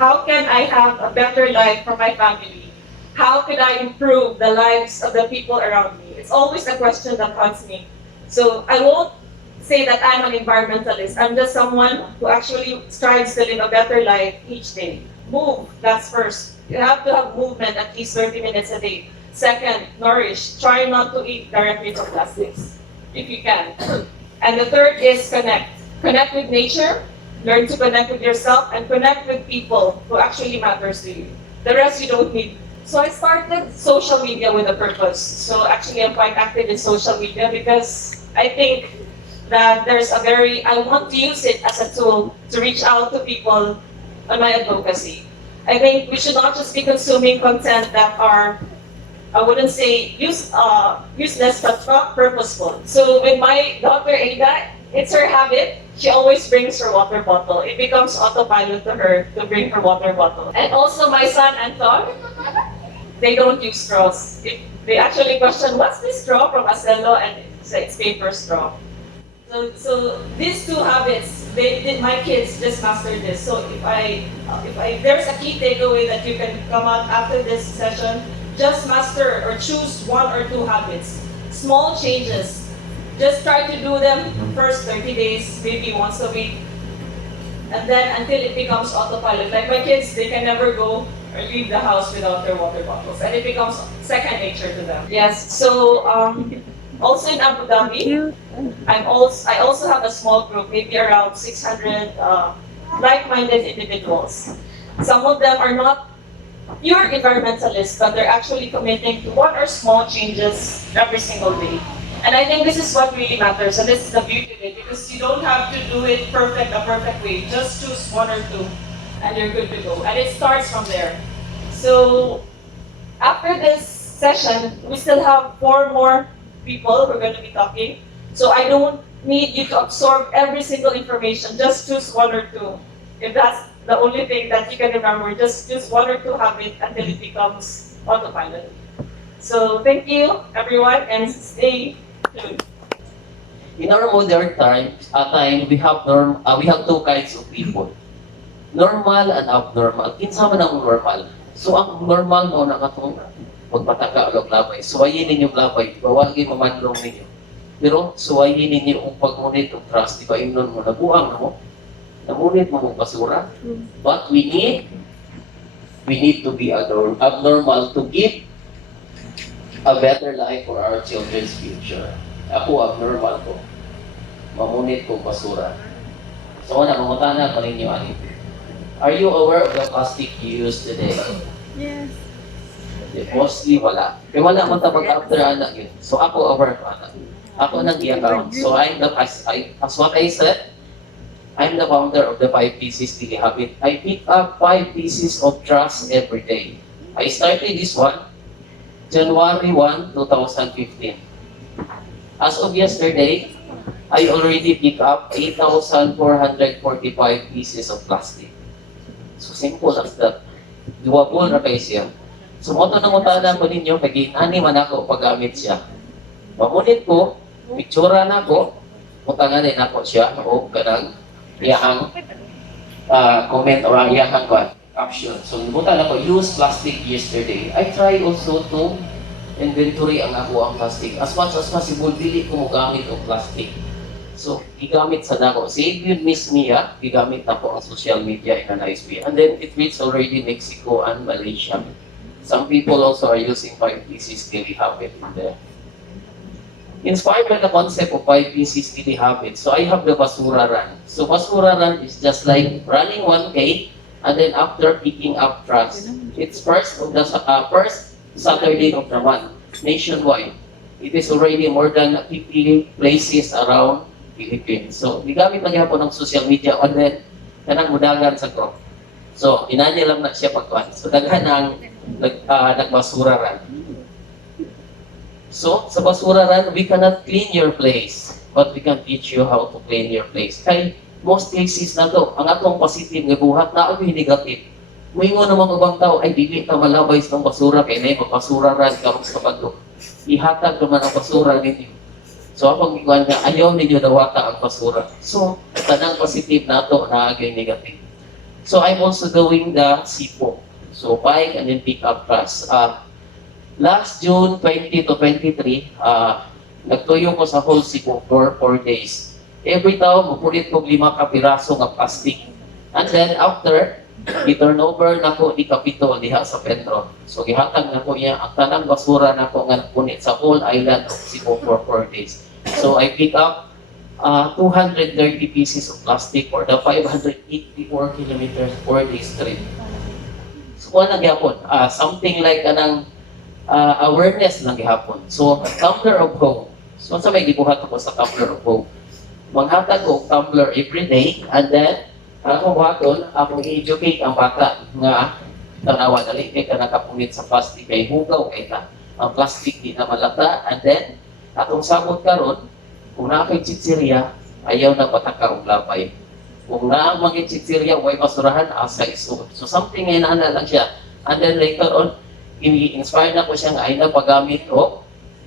how can I have a better life for my family? How can I improve the lives of the people around me? It's always a question that haunts me. So I won't say that I'm an environmentalist. I'm just someone who actually strives to live a better life each day. Move, that's first. You have to have movement at least 30 minutes a day. Second, nourish. Try not to eat directly from plastics, if you can. And the third is connect. Connect with nature, learn to connect with yourself, and connect with people who actually matters to you. The rest you don't need. So I started social media with a purpose. So actually I'm quite active in social media because I think that I want to use it as a tool to reach out to people on my advocacy. I think we should not just be consuming content that are, I wouldn't say useless, but not purposeful. So with my daughter Ada, it's her habit. She always brings her water bottle. It becomes autopilot to her to bring her water bottle. And also my son Anton, they don't use straws. They actually question, what's this straw from Acello? And it's paper straw. So these two habits, my kids just mastered this. So if there's a key takeaway that you can come out after this session, just master or choose one or two habits. Small changes. Just try to do them first 30 days, maybe once a week. And then until it becomes autopilot. Like my kids, they can never go or leave the house without their water bottles. And it becomes second nature to them. Yes, so also in Abu Dhabi, I also have a small group, maybe around 600 like-minded individuals. Some of them are not pure environmentalists, but they're actually committing to one or small changes every single day. And I think this is what really matters, and this is the beauty of it, because you don't have to do it a perfect way. Just choose one or two, and you're good to go. And it starts from there. So after this session, we still have 4 more people who are going to be talking. So I don't need you to absorb every single information. Just choose one or two. If that's the only thing that you can remember, just choose one or two habits until it becomes autopilot. So thank you, everyone, and stay tuned. In our modern time, we have two kinds of people. Normal and abnormal. Kinsa man ang normal. So ang normal mo na katong magpataka og labay. Suwayin ninyo labay, bawagi mamanlong ninyo. Pero suwayin ninyo ang pag-unit og trust, di ba imnon mo nabuang mo. Namunit mo mong basura. But we need to be abnormal to give a better life for our children's future. Ako abnormal ko. Mamunit kong basura. So namamutana pa ninyo ani. Are you aware of the plastic you use today? Yes. Mostly wala. Kaya wala man ta pag-after anak yun. So ako aware ko anak. Ako nang i-account. So as what I said, I'm the founder of the 5 pieces daily habit. I pick up 5 pieces of trust every day. I started this one January 1, 2015. As of yesterday, I already picked up 8,445 pieces of plastic. So simple as that. Doable na kayo siya. So moto na mutana ko ninyo, nag-inani man ako paggamit siya. Mamunit ko, pictura na ko, mutanganin ako siya, o kanang iyahang comment or iyahang caption. So mutan ako, use plastic yesterday. I try also to inventory ang ako ang plastic. As much as possible, dili ko mo gamit ang plastic. So, gigamit sa nako. See, if you miss me, gigamit ako ang social media in a nice way. And then, it reaches already Mexico and Malaysia. Some people also are using 5 pieces daily habit in there. Inspired by the concept of 5 pieces daily habit, so I have the basura run. So, basura run is just like running 1K, and then after picking up trash. It's first Saturday of the month, nationwide. It is already more than 50 places around Philippines. So, gigamit na gyapon ng social media and then kanang mudagan sa group. So, inani lang na siya pagkuhan. So, daghan ang nagbasura ran. So, sa basura ran, we cannot clean your place, but we can teach you how to clean your place. Kay most cases na to, ang atong positive nga buhat na ang negative. Moingon naman ubang tao, ay dili ta malabay sa basura kay nay magbasura ran karon sa padlok. Ihatag naman ang basura ninyo. So, apang ikuan nga, ayaw ninyo dawata ang basura. So, tanang positive na ito, naagay negative. So I'm also doing the SIPO. So bike and then pick up class. Last June 20 to 23, nagtuyo ko sa whole Cebu for 4 days. Every taon, mapulit ko 5 ka piraso nga plastic. And then after, i-turnover na ko di Kapito diha sa Petro. So gihatag na ko niya ang tanang basura na ko nga punit sa whole island of Cebu for 4 days. So I pick up 230 pieces of plastic for the 584 kilometers 4 days trip. So kuha na gyapon, something like anang awareness lang gihapon. So tumbler of hope. So sa may gibuhat ako sa tumbler of hope. Manghatag ko og tumbler every day, and then akong buhaton, akong i-educate ang bata nga tanawa dali kay ka nakapunit sa plastic kay hugaw kay ka. Ang plastic di na malata, and then atong sabot karon kung naa kay chichirya, ayaw na pataka og lapay. Kung naa mga chichirya, way basurahan, asa iso. So something ngayon na lang siya. And then later on, ini-inspire na ko siya nga ay na paggamit o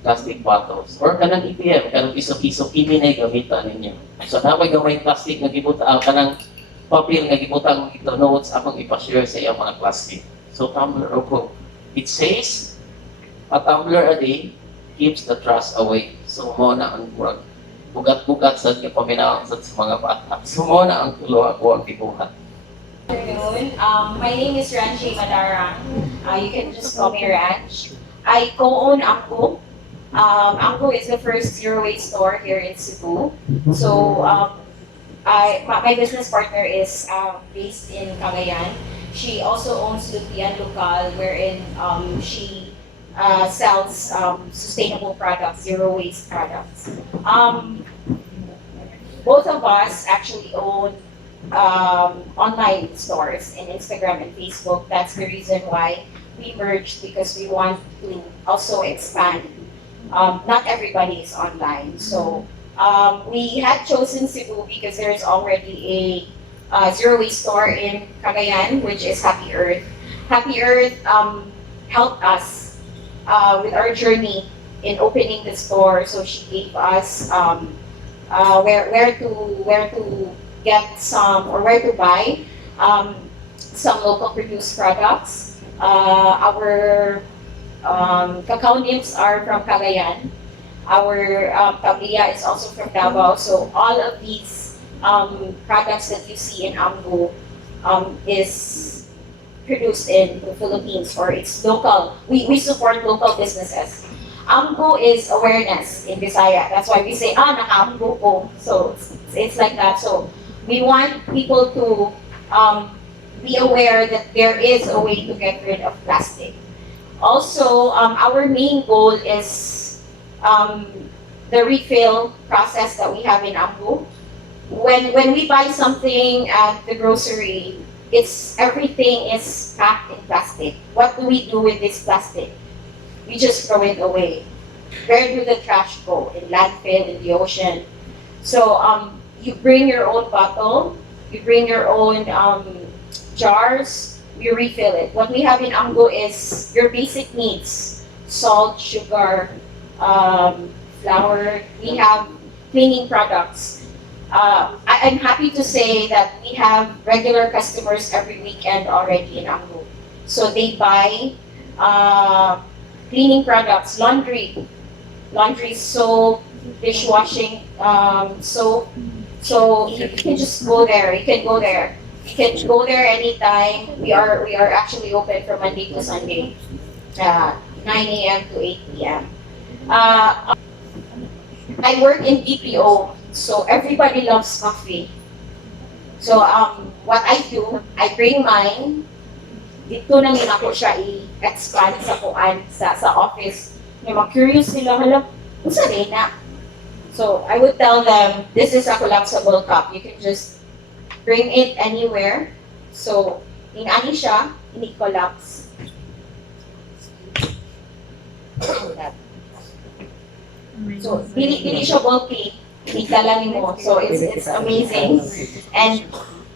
plastic bottles. Or kanang EPM, kanang piso-piso, kimi na gamitan ninyo. So napay gamay plastic nga gibuta, kanang papel nga gibutang ito notes akong ipashare sa iyang mga plastic. So tumbler of hope. It says, a tumbler a day keeps the trust away. So mo na ang murag bugat-bugat sa paminaw sa mga bata. So mo na ang tulo ako ang gibuhat. Afternoon. My name is Ranjay Madarang. You can just call me Ranj. I co-own Angko. Angko is the first zero-waste store here in Cebu. So, my business partner is based in Cagayan. She also owns Lupian Local, wherein she sells sustainable products, zero-waste products. Both of us actually own online stores in Instagram and Facebook. That's the reason why we merged, because we want to also expand. Not everybody is online. So we had chosen Cebu because there's already a zero waste store in Cagayan, which is Happy Earth. Happy Earth helped us with our journey in opening the store. So she gave us where to get some, or where to buy some local produced products. Our cacao nibs are from Cagayan. Our tablilla is also from Davao. So all of these products that you see in Amgo is produced in the Philippines, or it's local. We support local businesses. Amgo is awareness in Bisaya. That's why we say, naka-Amgo ko. So it's like that. So we want people to be aware that there is a way to get rid of plastic. Also, our main goal is the refill process that we have in Ambu. When we buy something at the grocery, everything is packed in plastic. What do we do with this plastic? We just throw it away. Where do the trash go? In landfill, in the ocean. So you bring your own bottle, you bring your own jars, you refill it. What we have in Amgo is your basic needs: salt, sugar, flour. We have cleaning products. I'm happy to say that we have regular customers every weekend already in Amgo. So they buy cleaning products, laundry soap, dishwashing soap. So you can just go there. You can go there. You can go there anytime. We are actually open from Monday to Sunday, 9 a.m. to 8 p.m. I work in BPO, so everybody loves coffee. So what I do, I bring mine. Dito na nila ko siya i-expand sa kuan sa office. Yung mga curious sila, hala, unsa rin na? So I would tell them, this is a collapsible cup. You can just bring it anywhere. So, inani siya, ini-collapse. So, dili siya bulky. Ikala mo. So, it's amazing. And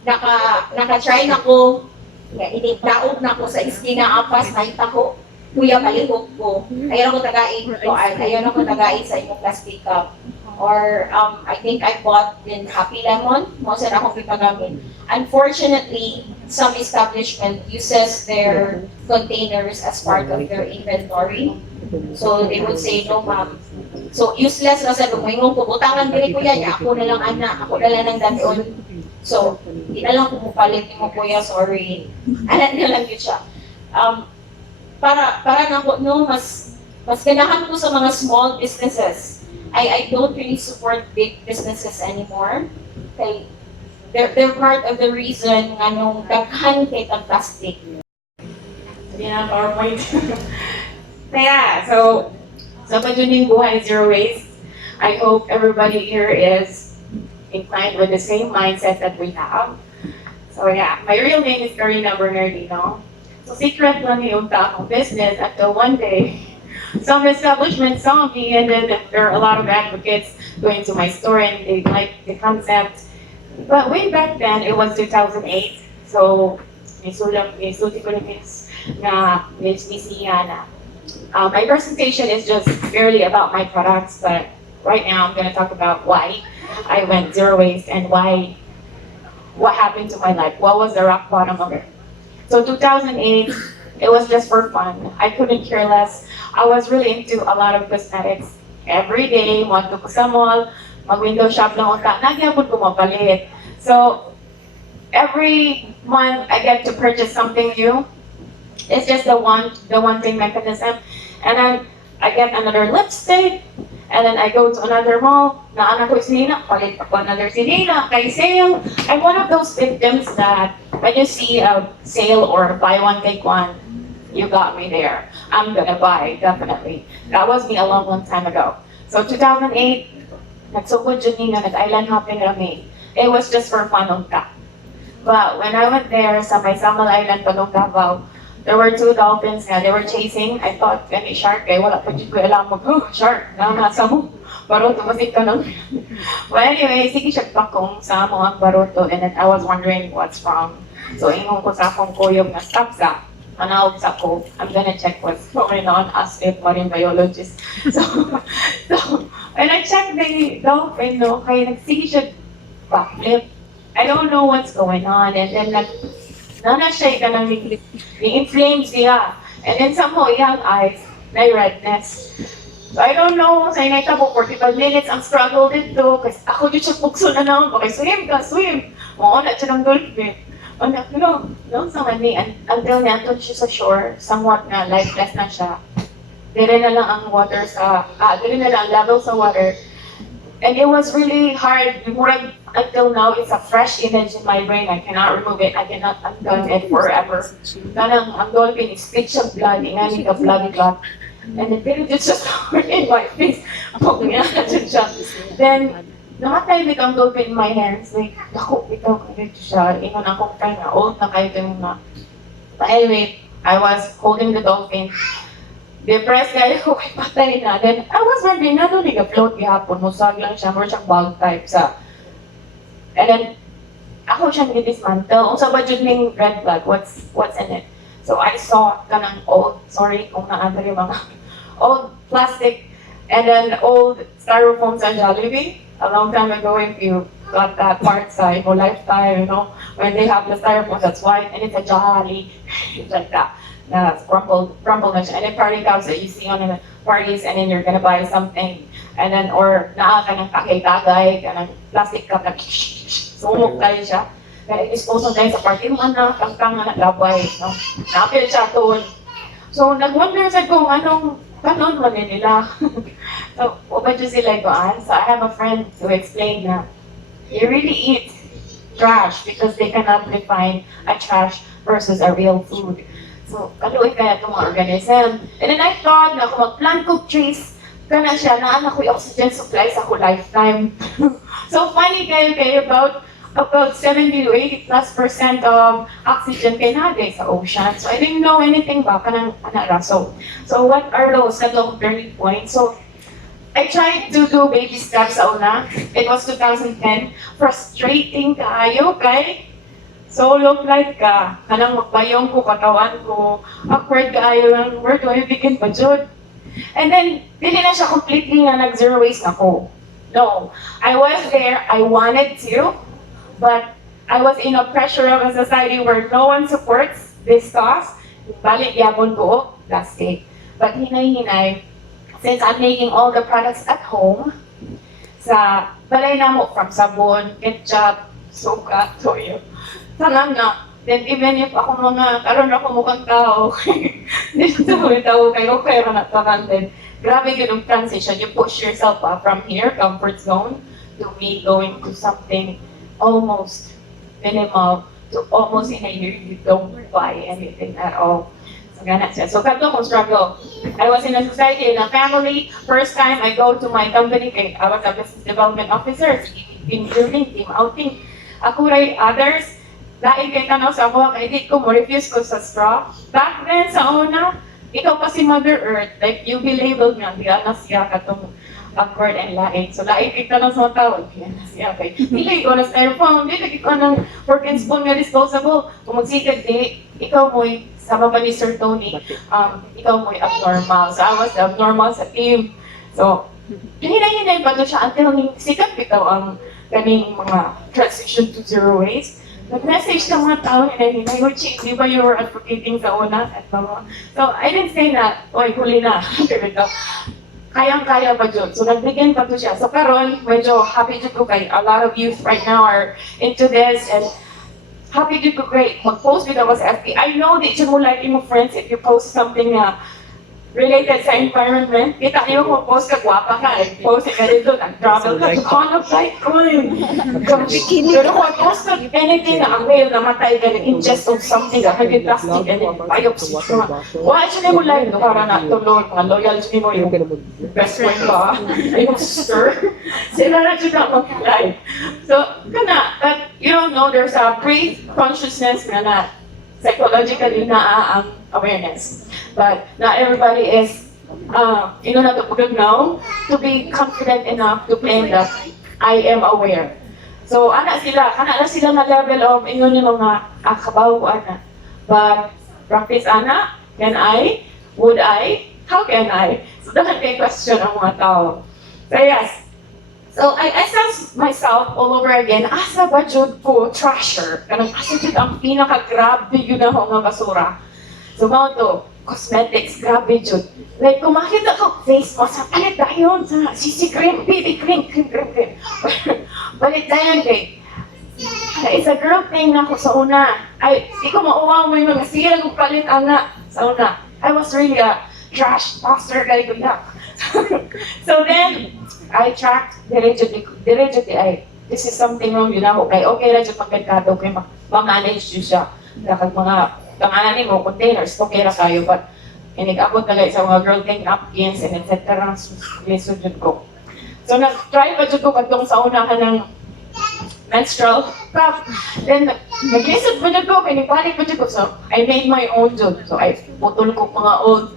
naka-try na ko, inigdaog na ko sa iskina apas, nakita ko, kuya palihog ko. Ayaw na ko tagain ko, ayaw na ko tagain sa imong plastic cup. Or I think I bought in Happy Lemon, mo sa akong pipagamit. Unfortunately, some establishment uses their containers as part of their inventory. So they would say, no ma'am. So useless na sa lumingong ko, butangan dili kuya, ya ako na lang ana, ako na lang ng danon. So, di na lang kumupalit mo kuya, sorry. Anan na lang yun siya. Para na ako, no, mas ganahan ko sa mga small businesses. I don't really support big businesses anymore. Kay, they're part of the reason nga nung daghan kay tag plastic. Yan ang PowerPoint. Kaya, so, sa pajuning buhay zero waste, I hope everybody here is inclined with the same mindset that we have. So yeah, my real name is Karina Bernardino. So secret lang yung akong business until one day, some establishment saw me and then there are a lot of advocates going to my store and they like the concept. But way back then, it was 2008. So, may sulti ko na Miss Misiana. My presentation is just barely about my products, but right now I'm going to talk about why I went zero waste and what happened to my life. What was the rock bottom of it? So 2008, it was just for fun. I couldn't care less. I was really into a lot of cosmetics. Every day, mo ko sa mall, mag-window shop lang unta, nagyapon ko mapalit. So every month I get to purchase something new. It's just the one thing mechanism. And then I get another lipstick, and then I go to another mall, naana ko sinina, palit ako another sinina, kay sale. I'm one of those victims that when you see a sale or buy one, take one, you got me there. I'm gonna buy, definitely. That was me a long, long time ago. So 2008, nagsugod dyan nga, nag-island hopping kami. It was just for fun unta. But when I went there sa may Samal Island, Palong Davao, there were two dolphins nga, they were chasing. I thought, gani shark, eh, wala pa dyan ko alam mo, oh, shark, nasa mo. Baruto, masik ka lang. But anyway, sige siya pakong sa mo ang baruto, and then I was wondering what's wrong. So, ingon ko sa akong kuyog na stop sa, manawag sa ko, I'm gonna check what's going on as a marine biologist. So, when I checked the dolphin, no, kaya nagsige siya backflip. I don't know what's going on, and then nana siya ka nang ni-inflame siya. And then somehow, iyang eyes, may redness. So I don't know, sa inay ka po, 45 minutes ang struggle dito, kasi ako dito siya pukso na naman, okay, swim ka, swim. Mauna siya ng dolphin. Anak, no, sa mani, until niya siya sa shore, somewhat na lifeless na siya. Dire na lang ang water dire na lang ang level sa water. And it was really hard. Until now, it's a fresh image in my brain. I cannot remove it. I cannot undo it forever. Kanang ang dolphin is pitch of blood, ingani ka bloody clot. And then it just in my face. Ako natin siya. Then, namatay big ang dolphin in my hands. Like, ako, ikaw dito siya. Ingon akong kaya na, old na kayo ito na. But anyway, I was holding the dolphin. Depressed kayo ko, kay patay na. Then, I was wondering, ano nag-float gihapon, musag lang siya, more siyang bug type sa. And then, ako siyang i-dismantle. Unsa ba dyan yung red flag? What's in it? So, I saw kanang old, sorry kung naandar yung mga old plastic, and then old styrofoam sa Jollibee. A long time ago, if you got that part sa your lifestyle, when they have the styrofoam that's white, and it's a Jolly, like that. Na crumpled na siya. And then party cups that you see on the parties, and then you're gonna buy something, and then, or naa ka ng kakay-tagay, ka ng plastic cup na sumok tayo siya. Kaya i-dispose tayo sa party, man na, kangkang na naglabay, no? Napil siya doon. So, nag-wonder sa kung anong kanon man nila. So, what you sila koan? So, I have a friend to explain na you really eat trash because they cannot define a trash versus a real food. So, kaluoy kaya itong mga organism. And then I thought na kung mag-plant cook trees, kana siya, naanak ko yung oxygen supply sa ako lifetime. So, funny kayo about 70 to 80+% of oxygen kay nagay sa ocean. So, I didn't know anything ba kanang raso. So, what are those katong turning points? So, I tried to do baby steps sa una. It was 2010. Frustrating kayo kay solo flight ka, kanang magbayong ko, katawan ko, awkward kaayo lang, where do I begin pa jud? And then, dili na siya completely na nag-zero waste ako. No, I was there, I wanted to, but I was in a pressure of a society where no one supports this cause. Balik yapon ko, plastic. But hinay-hinay, since I'm making all the products at home, sa balay na mo from sabon, ketchup, suka, toyo. Tanan na. Then even if ako mga, karon ako mukhang tao, dito may tao kayo, pero natanan din. Grabe yun yung transition. You push yourself up from here, comfort zone, to me going to something almost minimal, to almost in a year you don't buy anything at all. So ganun siya. So katlo kong struggle. I was in a society, in a family. First time I go to my company, I was a business development officer, team building, team outing. Ako rin others, dahil kay tanaw sa ako, kay di ko mo refuse ko sa straw. Back then, sa una, ikaw pa si Mother Earth, like you be labeled nga, di na siya katong awkward and laing. So laing kita na sa tao, di na siya kay. Dili ko na styrofoam, dili ko ng fork and spoon nga disposable. Kung magsikad, di, ikaw mo'y, sama pa ni Sir Tony, ikaw mo'y abnormal. So I was abnormal sa team. So, hinay-hinay pa to siya until sikat bitaw ang kaning mga transition to zero waste. Nag-message ng mga tao, hinay-hinay, Uchi, di ba you were advocating sa una? At mga, so I didn't say na, oy, huli na. Kayang-kaya pa dyan. So nagbigyan pa to siya. So karon, medyo happy to ko kay a lot of youth right now are into this and happy to ko great. Mag-post with us FB. I know that you mo like mo friends if you post something related sa environment. Kita niyo kung post ka, gwapa ka. Post ka dito, nag-travel ka. Hanap like, uy. Pero kung post ka anything na ang whale namatay ka, ingest of something, ka plastic, and then biopsy. Wala siya mo like, para na tulog, mga loyal siya mo yung best friend ba? Yung sister. Sila na siya na mag-like. So, kana, but you don't know, there's a pre-consciousness na psychologically na ang awareness. But not everybody is, not now to be confident enough to claim that I am aware. So, kana na sila na level of ingon yung mga kabaw ana. But, practice ana, can I? Would I? How can I? So, dapat may question ang mga tao. So, yes. So, I asked myself all over again, asa ba jud ko treasure? Kanang asa jud ang pinaka-grabe yun ako nga basura. So, mga to, cosmetics, grabe jud. Like, kung makita ko face mask, palit dayon sa CC cream, BB cream. Palit dayon kay. It's a girl thing na ako sa una. Di ko mauwaw mo yung mga siya kung palit ana sa una. I was really a trash poster guy ko na. So then, I tracked diretso ay this is something wrong yun ako kay okay ra jud magkadto kay ma-manage jud siya dakag mga kanganan mo containers okay ra kayo but inigabot na guys sa mga girl thing napkins and etc. So jud ko. So nag-try pa jud ko kadtong sa una ka ng menstrual cup. Then nag-lisod pa jud ko kay nibalik pa jud ko so I made my own jud. So I putol ko mga old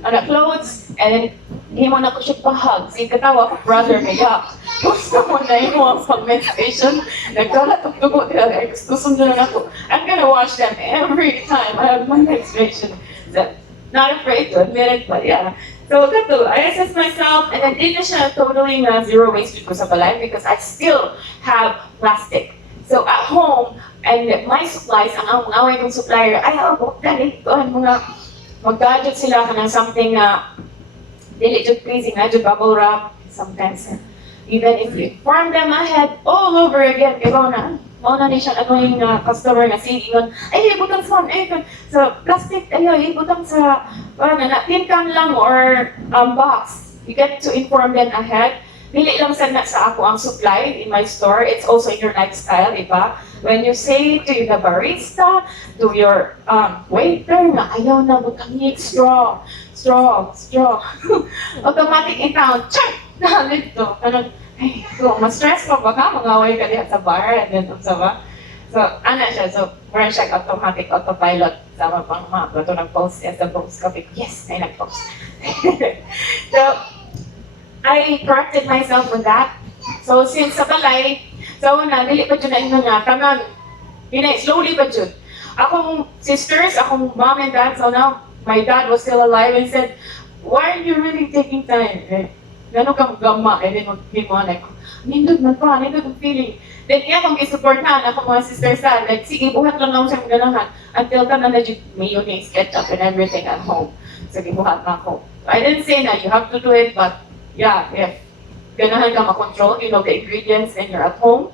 clothes and himo na ko siya pa-hug. Sige katawa ko, brother, kaya gusto mo na yung mga pag-menstruation. Nagkalat ang dugo nila, gusto nyo na ako. I'm gonna wash them every time I have my menstruation. So, not afraid to admit it, but yeah. So, kato, I assess myself, and then di na siya totally zero waste ko sa balay because I still have plastic. So, at home, and my supplies, ang away kong supplier, ay, dali, mga mag-gadget sila ka ng something na dili jud crazy na jud bubble wrap sometimes even if you inform them ahead all over again kay mo na ni siya annoying customer na sige ay ibutang sa so plastic ay ibutang sa na tin can lang or box you get to inform them ahead dili lang sa ako ang supply in my store it's also in your lifestyle di ba when you say to the barista to your waiter na ayaw na butangin straw automatic itaw check na dito ay kung ma-stress mo baka mangaway ka diha sa bar and then sa ba so ana siya so meron siya automatic autopilot sama pang mga plato nag-post as the post copy yes ay nag-post so I corrected myself with that. So since sa balay, so na dili pa jud na ino nga tanan. Slowly pa jud. Akong sisters, akong mom and dad, so now my dad was still alive and said, "Why are you really taking time?" Gano'n kang gama, and then mag-himo, like, nindot man pa, nindot ang feeling. Then iya kung gisupport na, ako mga sister sa, like, sige, buhat lang ako sa ganahan. Until ka na legit mayonnaise, ketchup, and everything at home. Sige, buhat na ako. I didn't say na you have to do it, but yeah, if ganahan ka makontrol, you know the ingredients and you're at home,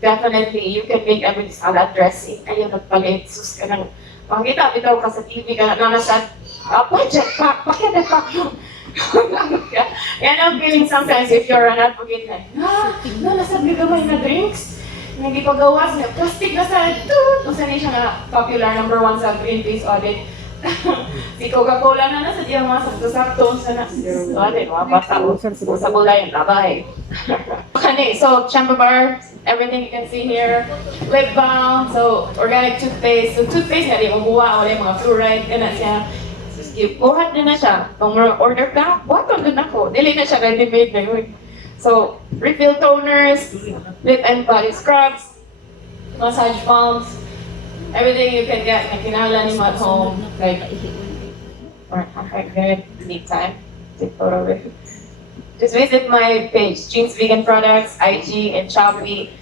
definitely you can make every salad dressing. Ayun, nagpalit, sus ka nang, makikita, bitaw ka sa TV, ka na nasa, budget pa, pakita pa. Yan ang feeling sometimes if you're an advocate na, nasa gamay na drinks. Nagipagawas na plastic na sa ito. Usa ni siya nga popular #1 sa Greenpeace audit. Si Coca-Cola na nasa diyang mga sakto-sakto sa audit, mga bata sa bulay ang labay. Okay, so shampoo bar, everything you can see here. Lip balm, so organic toothpaste. So toothpaste nga di mo buwa, wala yung mga fluoride, ganun siya. Buhat na siya. Kung order ka, buhat doon ako. Dili na siya ready-made na yun. So, refill toners, lip and body scrubs, massage balms, everything you can get na kinahanglan mo at home. Like, or good, need time, take photo of it. Just visit my page, Jeans Vegan Products, IG, and Shopee,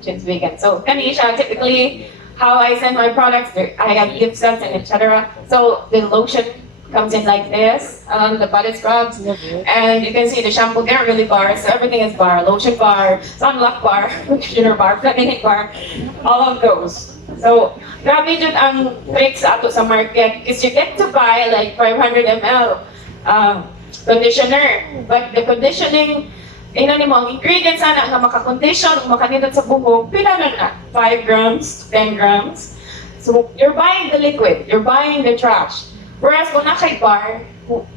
Jeans Vegan. So, kani siya typically how I send my products. I have gift sets and etc. So, the lotion comes in like this, the body scrubs, and you can see the shampoo, they're really bars, so everything is bar, lotion bar, sunblock bar, conditioner bar, feminine bar, all of those. So, grabe dyan ang tricks ato sa market, because you get to buy like 500 ml conditioner, but the conditioning, ang ingredients sana nga makakondition, makanindot sa buhok, pila na 5 grams, 10 grams. So, you're buying the liquid, you're buying the trash. Whereas kung nakay bar,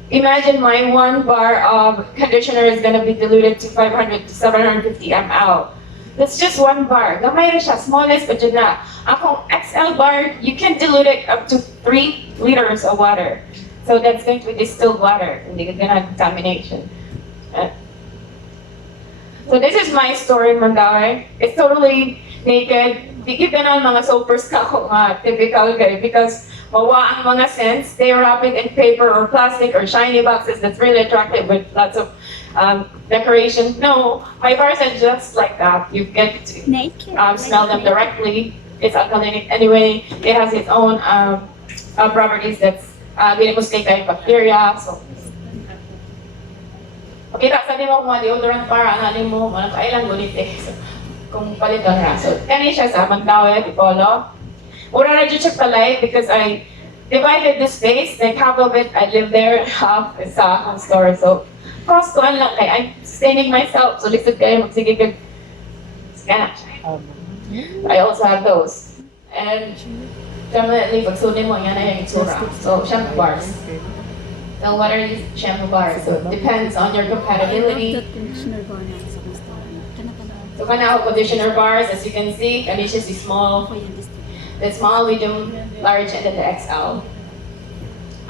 imagine my 1 bar of conditioner is gonna be diluted to 500 to 750 ml. That's just 1 bar. Gamay rin siya, smallest but yun na. Akong XL bar, you can dilute it up to 3 liters of water. So that's going to be distilled water, hindi ka gonna contamination. So this is my store in Mandaue. It's totally naked. Di ka ganun mga soapers ka ako typical guy because mawa ang mga scents, they wrap it in paper or plastic or shiny boxes that's really attractive with lots of decoration. No, my bars are just like that. You get to smell them directly. It's alkaline anyway. It has its own properties that's binibustay kayong bacteria. So, okay, sa di mo mga deodorant para ano mo, mga kailan gunit eh. So, kung palitan na. So, kani siya sa Mandaue, Tipolo. Ura na dyan siya palay because I divided the space. Like half of it, I live there, half is sa akong store. So, cost ko lang kay I'm sustaining myself. So, lisod kayo, magsige kag scan. I also have those. And, definitely, pag sunin mo, yan na yung itsura. So, shampoo bars. So, what are these shampoo bars? So, it depends on your compatibility. So, kana ako conditioner bars, as you can see, kani siya si small. The small, medium, large, and then the XL.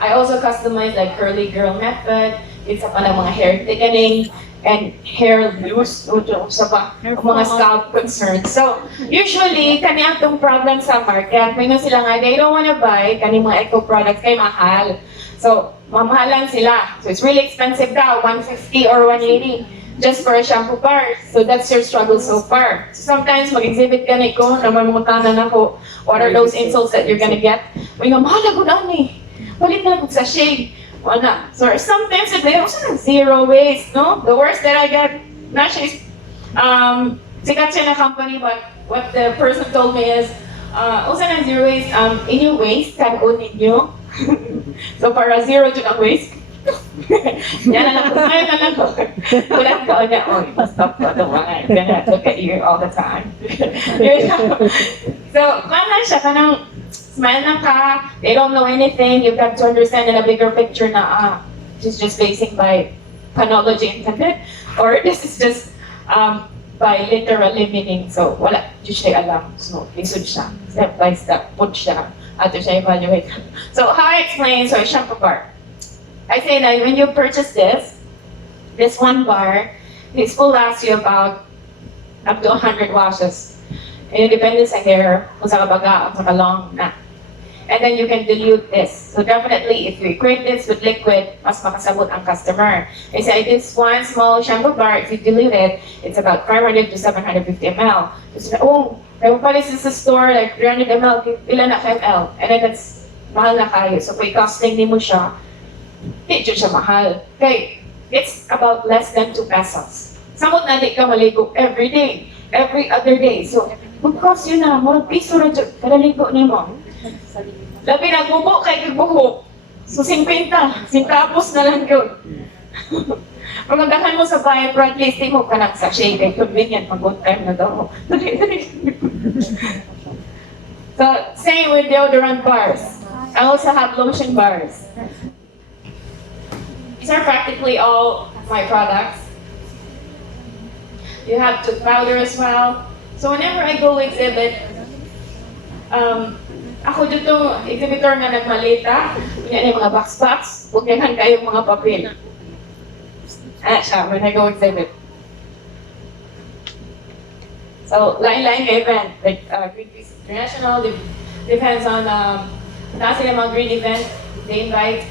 I also customize like curly girl method. Isa pa lang mga hair thickening and hair loose. Sa pa, mga scalp concerns. So, usually, kani atong problem sa market, may sila nga, they don't wanna buy kani mga eco products kay mahal. So, mamahalan sila. So, it's really expensive daw, 150 or 180. Just for a shampoo bar. So that's your struggle so far. So sometimes mag-exhibit ka na ko, naman mga tanan ako, what are those insults that you're gonna get? May nga, mahal ako na ni. Palit na ako sa shade. Wala. So sometimes they also have zero waste, no? The worst that I get, na siya is, sikat siya na company, but what the person told me is, also na zero waste, inyo waste, karoon ninyo. So para zero to ang waste, yan na lang ko. Ngayon na lang ko. Kulang ka o niya, oh, you must stop ko. Don't want to look at you all the time. So, kaya siya, kanang smile lang ka, they don't know anything, you've got to understand in a bigger picture na, she's just basing by panology intended, or this is just by literally meaning. So, wala, di siya alam. So, lisod siya. Step by step, put siya. Ato siya evaluate. So, how I explain, so, shampoo bar. I say that when you purchase this 1 bar, this will last you about up to 100 washes. And it depends sa hair, kung sa kabaga, kung sa kalong na. And then you can dilute this. So definitely, if you equate this with liquid, mas makasabot ang customer. I say this one small shampoo bar, if you dilute it, it's about 500 to 750 ml. So, oh, kaya pa sa store, like 300 ml, ilan na ml? And then that's mahal na kayo. So kung i-costing ni mo siya, di siya mahal. Okay, it's about less than 2 pesos. Samot na di ka maligo every day, every other day. So, mag-cost yun na, mga piso na dyan, kada ligo ni mo. Labi na bubo kay kagbuhok. So, 50, sintapos na lang yun. Pag magdahan mo sa bahay, pero at least di mo ka sa shade, kay convenient, mag-good time na daw. So, same with deodorant bars. I also have lotion bars. These are practically all my products. You have tooth powder as well. So whenever I go exhibit, ako dito exhibitor nga nagmalita, yan yung mga box, huwag yan kayong mga papel. Siya, when I go exhibit. So, line event, like Greenpeace International, depends on, nasa yung mga green event, they invite.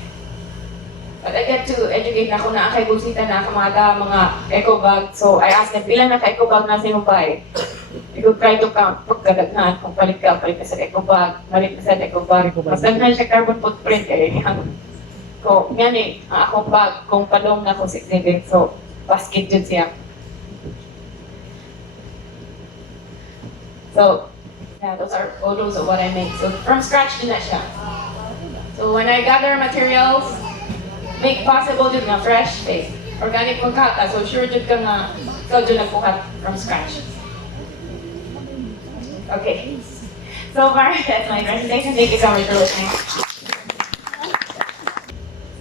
But I get to educate na ako na ang kay busita na kamada mga eco bag. So I ask them, ilan na ka eco bag na sa iyong buy? You could try to count pagkadaghan, kung palit ka sa eco bag, malit ka sa eco bag. Mas daghan siya carbon footprint eh. So, yan eh, ang akong bag, kung palong na ako sa exhibit. So, basket dyan siya. So, yeah, those are photos of what I make. So, from scratch din na siya. So, when I gather materials, make possible dyan nga fresh face. Organic magkata, so sure dyan ka nga, ikaw dyan nagbuhat from scratch. Okay. So far, that's my presentation. Thank you so much for listening.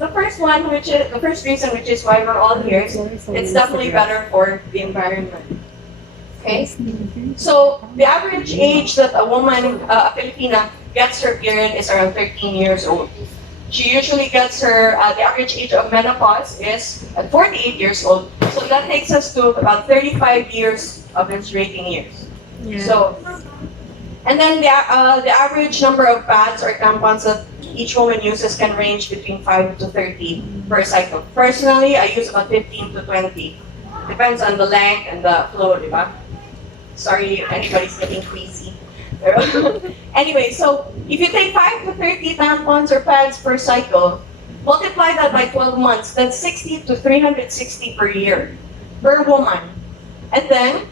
The first one, the first reason, which is why we're all here, it's definitely better for the environment. Okay? So, the average age that a woman, a Filipina, gets her period is around 13 years old. She usually gets her, the average age of menopause is at 48 years old. So that takes us to about 35 years of menstruating years. Yeah. So, and then the average number of pads or tampons that each woman uses can range between 5 to 30 per cycle. Personally, I use about 15 to 20. Depends on the length and the flow, diba? Sorry if anybody's getting queasy. Anyway, so if you take 5 to 30 tampons or pads per cycle, multiply that by 12 months, that's 60 to 360 per year, per woman. And then,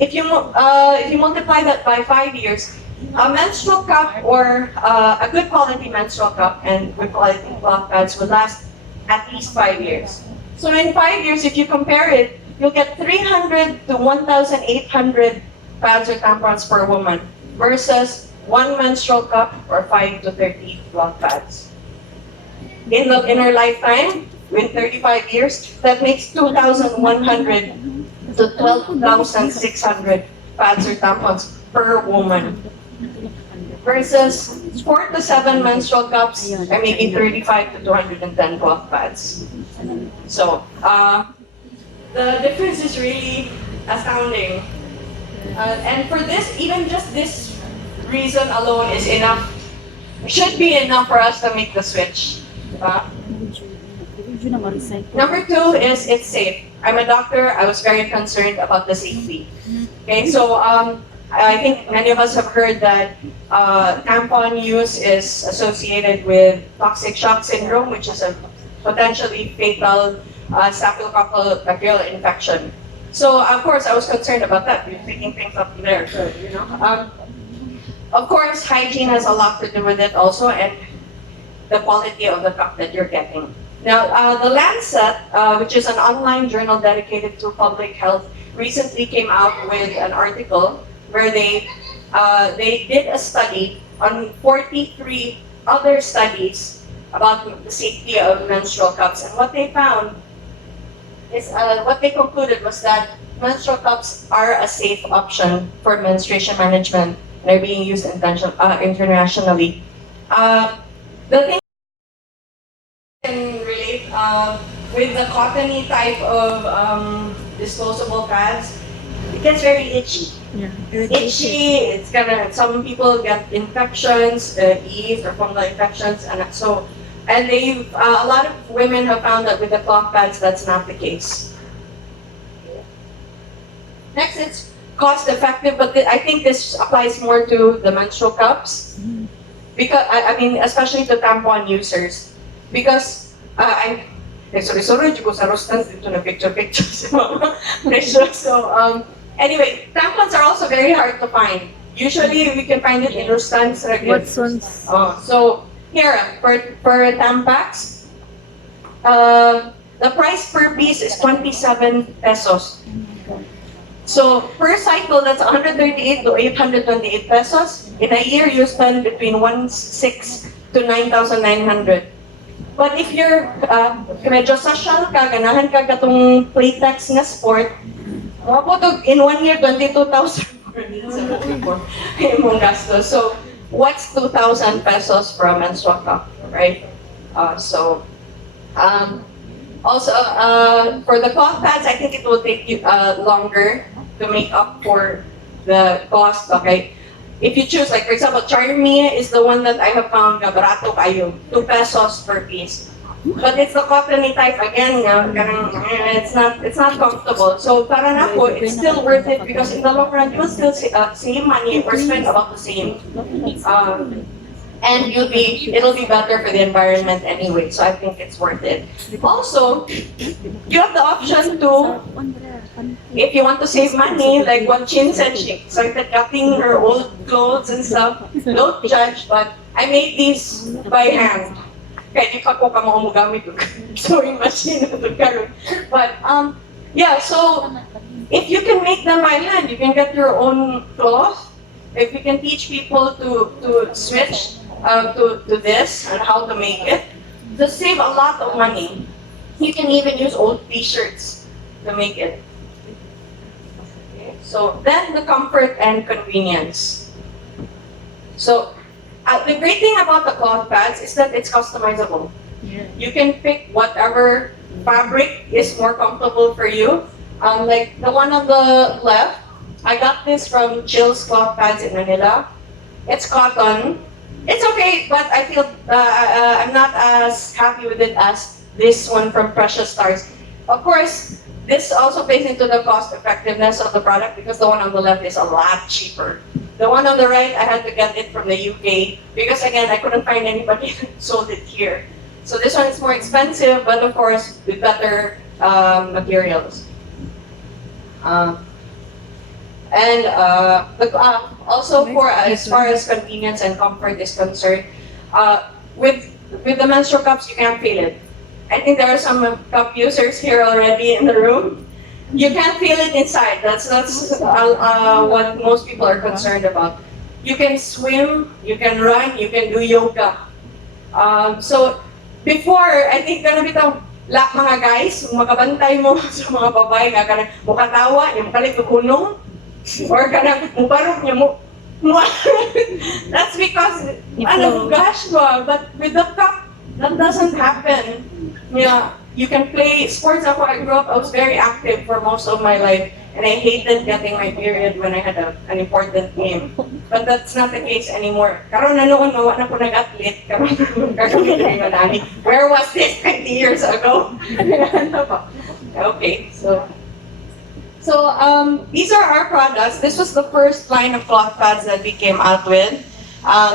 if you multiply that by 5 years, a menstrual cup or a good quality menstrual cup and good quality cloth pads will last at least 5 years. So in 5 years, if you compare it, you'll get 300 to 1,800 pads or tampons per woman versus 1 menstrual cup or 5 to 30 cloth pads. In her lifetime, in 35 years, that makes 2,100 to 12,600 pads or tampons per woman versus 4 to 7 menstrual cups and maybe 35 to 210 cloth pads. So, the difference is really astounding. And for this, even just this reason alone is enough, should be enough for us to make the switch. Number 2 is it's safe. I'm a doctor, I was very concerned about the safety. Okay, so I think many of us have heard that tampon use is associated with toxic shock syndrome, which is a potentially fatal staphylococcal bacterial infection. So of course I was concerned about that. We're picking things up there. So, you know, of course hygiene has a lot to do with it also, and the quality of the cup that you're getting. Now the Lancet, which is an online journal dedicated to public health, recently came out with an article where they did a study on 43 other studies about the safety of menstrual cups, and what they found is what they concluded was that menstrual cups are a safe option for menstruation management. They're being used internationally. The thing can relate with the cottony type of disposable pads. gets very itchy. Yeah. Itchy, it's gonna, some people get infections, yeast or fungal infections, and so, and they, a lot of women have found that with the cloth pads, that's not the case. Next, it's cost effective, but I think this applies more to the menstrual cups. Because, I mean, especially to tampon users. Because, sorry, ko sa rostans dito na picture sa mga presyo. So, anyway, tampons are also very hard to find. Usually, we can find it in rostans. Watson's. So, here, for Tampax, the price per piece is 27 pesos. So, per cycle, that's 138 to 828 pesos. In a year, you spend between 1,600 to 9,900. But if you're medyo social ka, ganahan ka katong playtex na sport, mapotog in 1 year, 22,000 imong gastos. So, what's 2,000 pesos for a menstrual cup, right? Also, for the cloth pads, I think it will take you longer to make up for the cost, okay? If you choose, like for example, Charmy is the one that I have found na barato kayo, 2 pesos per piece. But it's the cottony type again, it's not comfortable. So para na po, it's still worth it because in the long run, you will still save money or spend about the same. And it'll be better for the environment anyway, so I think it's worth it. Also, you have the option to, if you want to save money, like what Chin said, she started cutting her old clothes and stuff. Don't judge, but I made these by hand. Kaya di pa ko kamo gamit yung sewing machine na karon. But yeah, so if you can make them by hand, you can get your own cloth. If you can teach people to switch to this and how to make it, to save a lot of money. You can even use old t-shirts to make it. Okay. So then the comfort and convenience. So the great thing about the cloth pads is that it's customizable. You can pick whatever fabric is more comfortable for you. Like the one on the left, I got this from Chill's Cloth Pads in Manila. It's cotton. It's okay, but I feel I'm not as happy with it as this one from Precious Stars. Of course, this also plays into the cost effectiveness of the product because the one on the left is a lot cheaper. The one on the right, I had to get it from the UK because again, I couldn't find anybody who sold it here. So this one is more expensive, but of course, with better materials. Also for as far as convenience and comfort is concerned, with the menstrual cups, you can't feel it. I think there are some cup users here already in the room. You can't feel it inside. That's what most people are concerned about. You can swim, you can run, you can do yoga. So before, I think gonna bitaw mga guys, makabantay mo sa mga babae nga kanang mukatawa, yung palit kunong, or kanang mubarok niya mo. That's because gosh, but with the cup, that doesn't happen. Yeah, you can play sports. Ako, I grew up, I was very active for most of my life, and I hated getting my period when I had an important game. But that's not the case anymore. Karon na noon, mawa na po nag-athlete. Where was this 20 years ago? Okay, so these are our products. This was the first line of cloth pads that we came out with.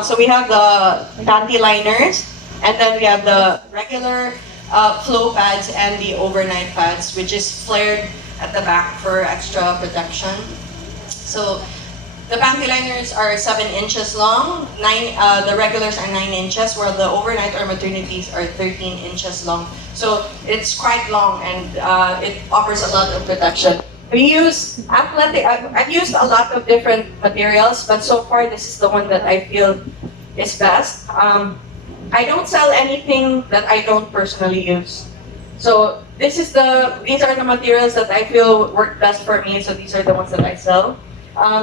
So we have the panty liners, and then we have the regular flow pads and the overnight pads, which is flared at the back for extra protection. So the panty liners are 7 inches long, the regulars are 9 inches, while the overnight or maternities are 13 inches long. So it's quite long and it offers a lot of protection. We use I've used a lot of different materials, but so far this is the one that I feel is best. I don't sell anything that I don't personally use. So these are the materials that I feel work best for me, so these are the ones that I sell.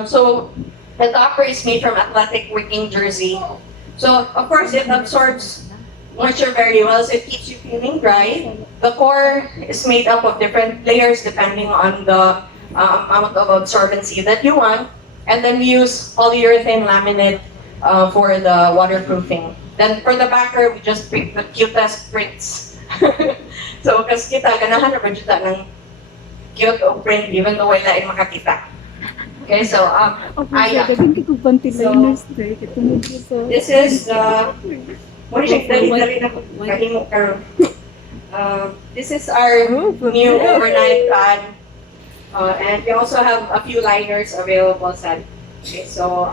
So the topper is made from athletic working jersey. So of course it absorbs moisture very well, so it keeps you feeling dry. The core is made up of different layers depending on the amount of absorbency that you want. And then we use polyurethane laminate for the waterproofing. Then for the backer, we just pick the cutest prints. So, kasi kita, ganahan na kita ng cute o print even though wala ay makakita. Okay, so, Aya. So, this is the, this is our new overnight pad. And we also have a few liners available. Okay, so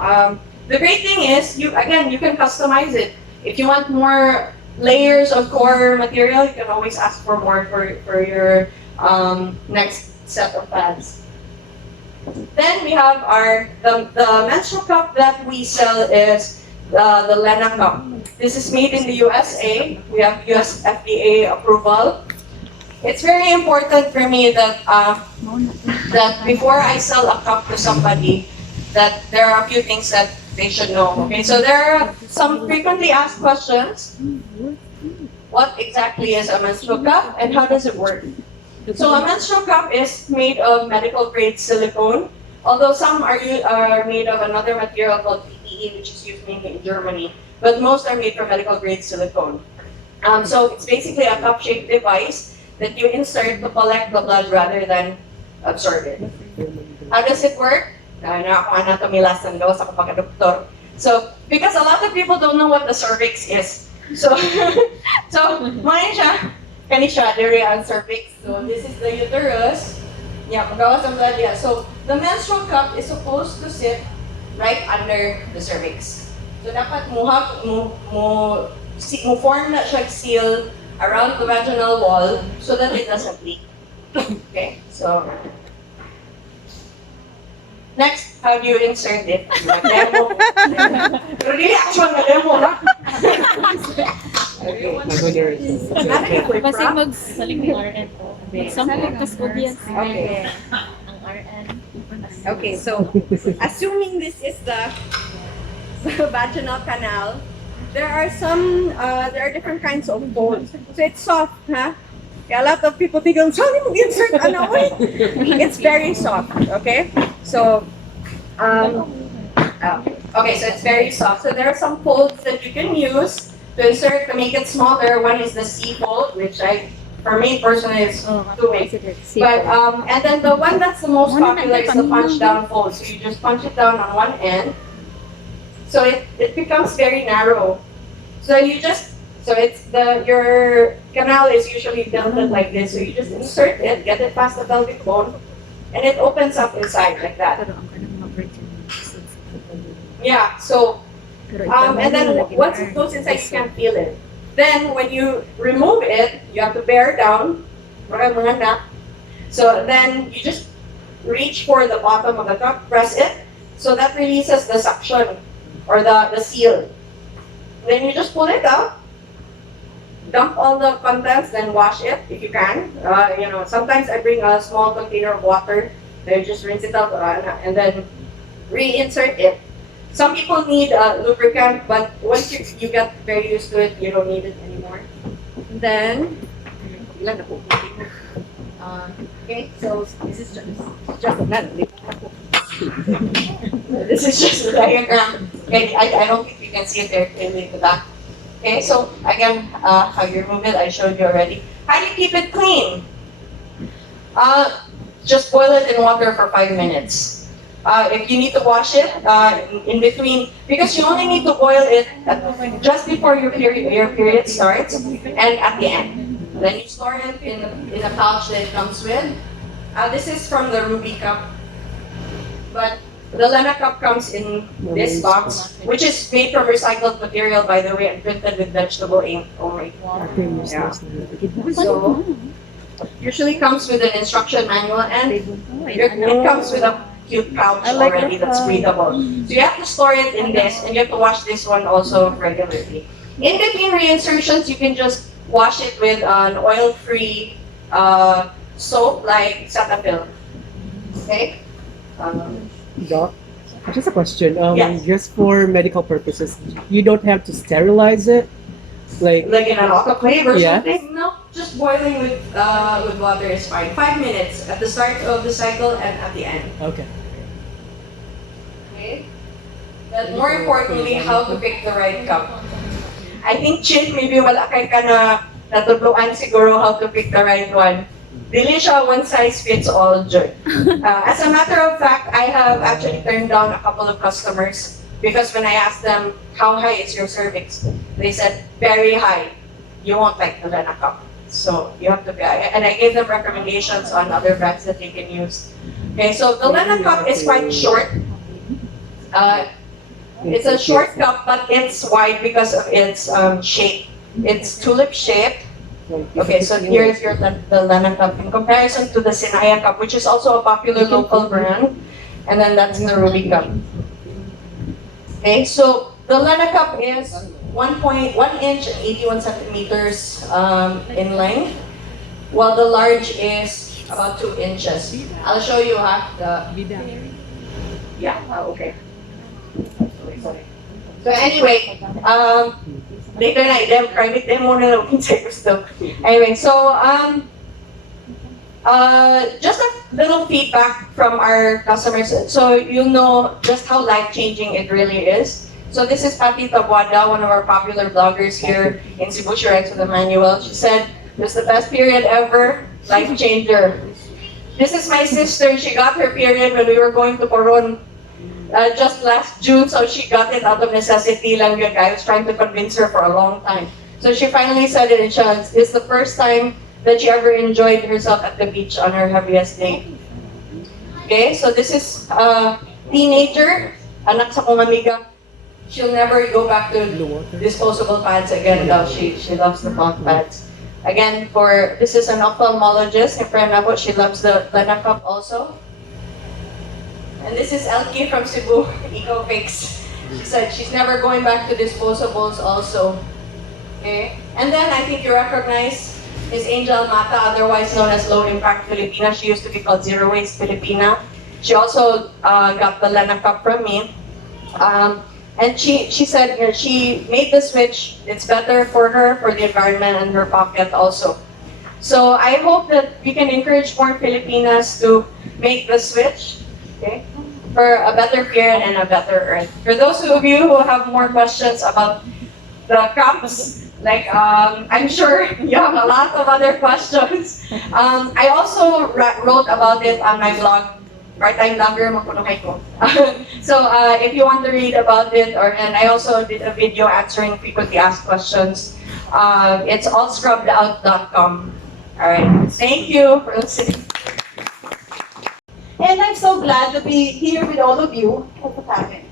the great thing is, you can customize it. If you want more layers of core material, you can always ask for more for your next set of pads. Then we have the menstrual cup that we sell is the Lena cup. This is made in the USA. We have US FDA approval. It's very important for me that before I sell a cup to somebody, that there are a few things that they should know. Okay, so there are some frequently asked questions. What exactly is a menstrual cup and how does it work? So a menstrual cup is made of medical grade silicone, although some are made of another material called PPE, which is used mainly in Germany, but most are made from medical grade silicone. So it's basically a cup-shaped device that you insert to collect the blood rather than absorb it. How does it work? Anatomy lesson daw sa kapag-doktor. So, because a lot of people don't know what the cervix is. So, mine siya, kani siya, diri ang cervix. So, this is the uterus. Yeah, magawas ang blood. Yeah. So, the menstrual cup is supposed to sit right under the cervix. So, dapat mo form na siya seal around the vaginal wall so that it doesn't leak. Okay, so next, how do you insert it? Demo. Really actual na demo, ha? Okay. Kasi magsaling ng RN po. Magsampung tas po yan. Okay. Ang RN. Okay, so assuming this is the vaginal canal, there are different kinds of folds. So it's soft, huh? Kaya a lot of people think, sorry, mag-insert, it's very soft, okay? So, Okay, so it's very soft. So there are some folds that you can use to insert to make it smaller. One is the C fold, which for me personally, is too big. But and then the one that's the most popular is the punch down fold. So you just punch it down on one end. So it becomes very narrow. So your canal is usually tilted like this. So you just insert it, get it past the pelvic bone, and it opens up inside like that. Yeah. So and then once it goes inside, you can feel it. Then when you remove it, you have to bear down. So then you just reach for the bottom of the cup, press it, so that releases the suction or the seal. Then you just pull it out, dump all the contents, then wash it if you can. Sometimes I bring a small container of water, then just rinse it out and then reinsert it. Some people need lubricant, but once you get very used to it, you don't need it anymore. Then, okay, so this is just a this is just a diagram. Okay, I don't think you can see it there clearly in the back. Okay, so again, how you remove it, I showed you already. How do you keep it clean? Just boil it in water for 5 minutes. If you need to wash it in between, because you only need to boil it just before your period starts and at the end. Then you store it in a pouch that it comes with. This is from the Ruby cup, but the Lena cup comes in this box, which is made from recycled material, by the way, and printed with vegetable ink only. Yeah. So, usually comes with an instruction manual, and it comes with a cute pouch already that's breathable. So you have to store it in this, and you have to wash this one also regularly. In between reinsertions, you can just wash it with an oil-free soap like Cetaphil. Okay? Doc, just a question. Yes. Just for medical purposes, you don't have to sterilize it. Like, like in an autoclave or Yeah. something? No, just boiling with water is fine. 5 minutes at the start of the cycle and at the end. okay. Okay. But more importantly, how to pick the right cup. I think Chin, maybe wala kay ka na natutluan siguro how to pick the right one. Dili siya one size fits all, Joy. As a matter of fact, I have actually turned down a couple of customers because when I asked them, how high is your cervix? They said, very high. You won't like the Lena cup. So you have to be, and I gave them recommendations on other brands that they can use. Okay, so the Lena cup is quite short. It's a short cup, but it's wide because of its shape. It's tulip shaped. Okay, so here's the lemon cup in comparison to the Sinaya cup, which is also a popular local brand. And then that's the Ruby cup. Okay, so the Lena cup is 1.1 inch and 81 centimeters in length, while the large is about 2 inches. I'll show you okay. So anyway, later na private demo na lang kung sa'yo gusto. Anyway, so just a little feedback from our customers, so you know just how life-changing it really is. So this is Pati Tabuada, one of our popular bloggers here in Cebu. She writes with a manual. She said, "It was the best period ever, life changer." This is my sister. She got her period when we were going to Coron. Just last June, so she got it out of necessity lang yun. I was trying to convince her for a long time. So she finally said it, and it's the first time that she ever enjoyed herself at the beach on her heaviest day. Okay, so this is a teenager, anak sa kong amiga. She'll never go back to disposable pads again daw. She loves the cloth pads. Again, this is an ophthalmologist, and friend ako, she loves the Lena cup also. And this is Elke from Cebu, EcoFix. She said she's never going back to disposables also. Okay? And then I think you recognize Miss Angel Mata, otherwise known as Low Impact Filipina. She used to be called Zero Waste Filipina. She also got the Lena cup from me. And she said she made the switch. It's better for her, for the environment, and her pocket also. So I hope that we can encourage more Filipinas to make the switch. Okay, for a better period and a better earth. For those of you who have more questions about the cups, like I'm sure you have a lot of other questions. I also wrote about it on my blog, part-time blogger makunuhay ko. So if you want to read about it, and I also did a video answering frequently asked questions. It's allscrubbedOut.com. All right, thank you for listening. And I'm so glad to be here with all of you. Okay.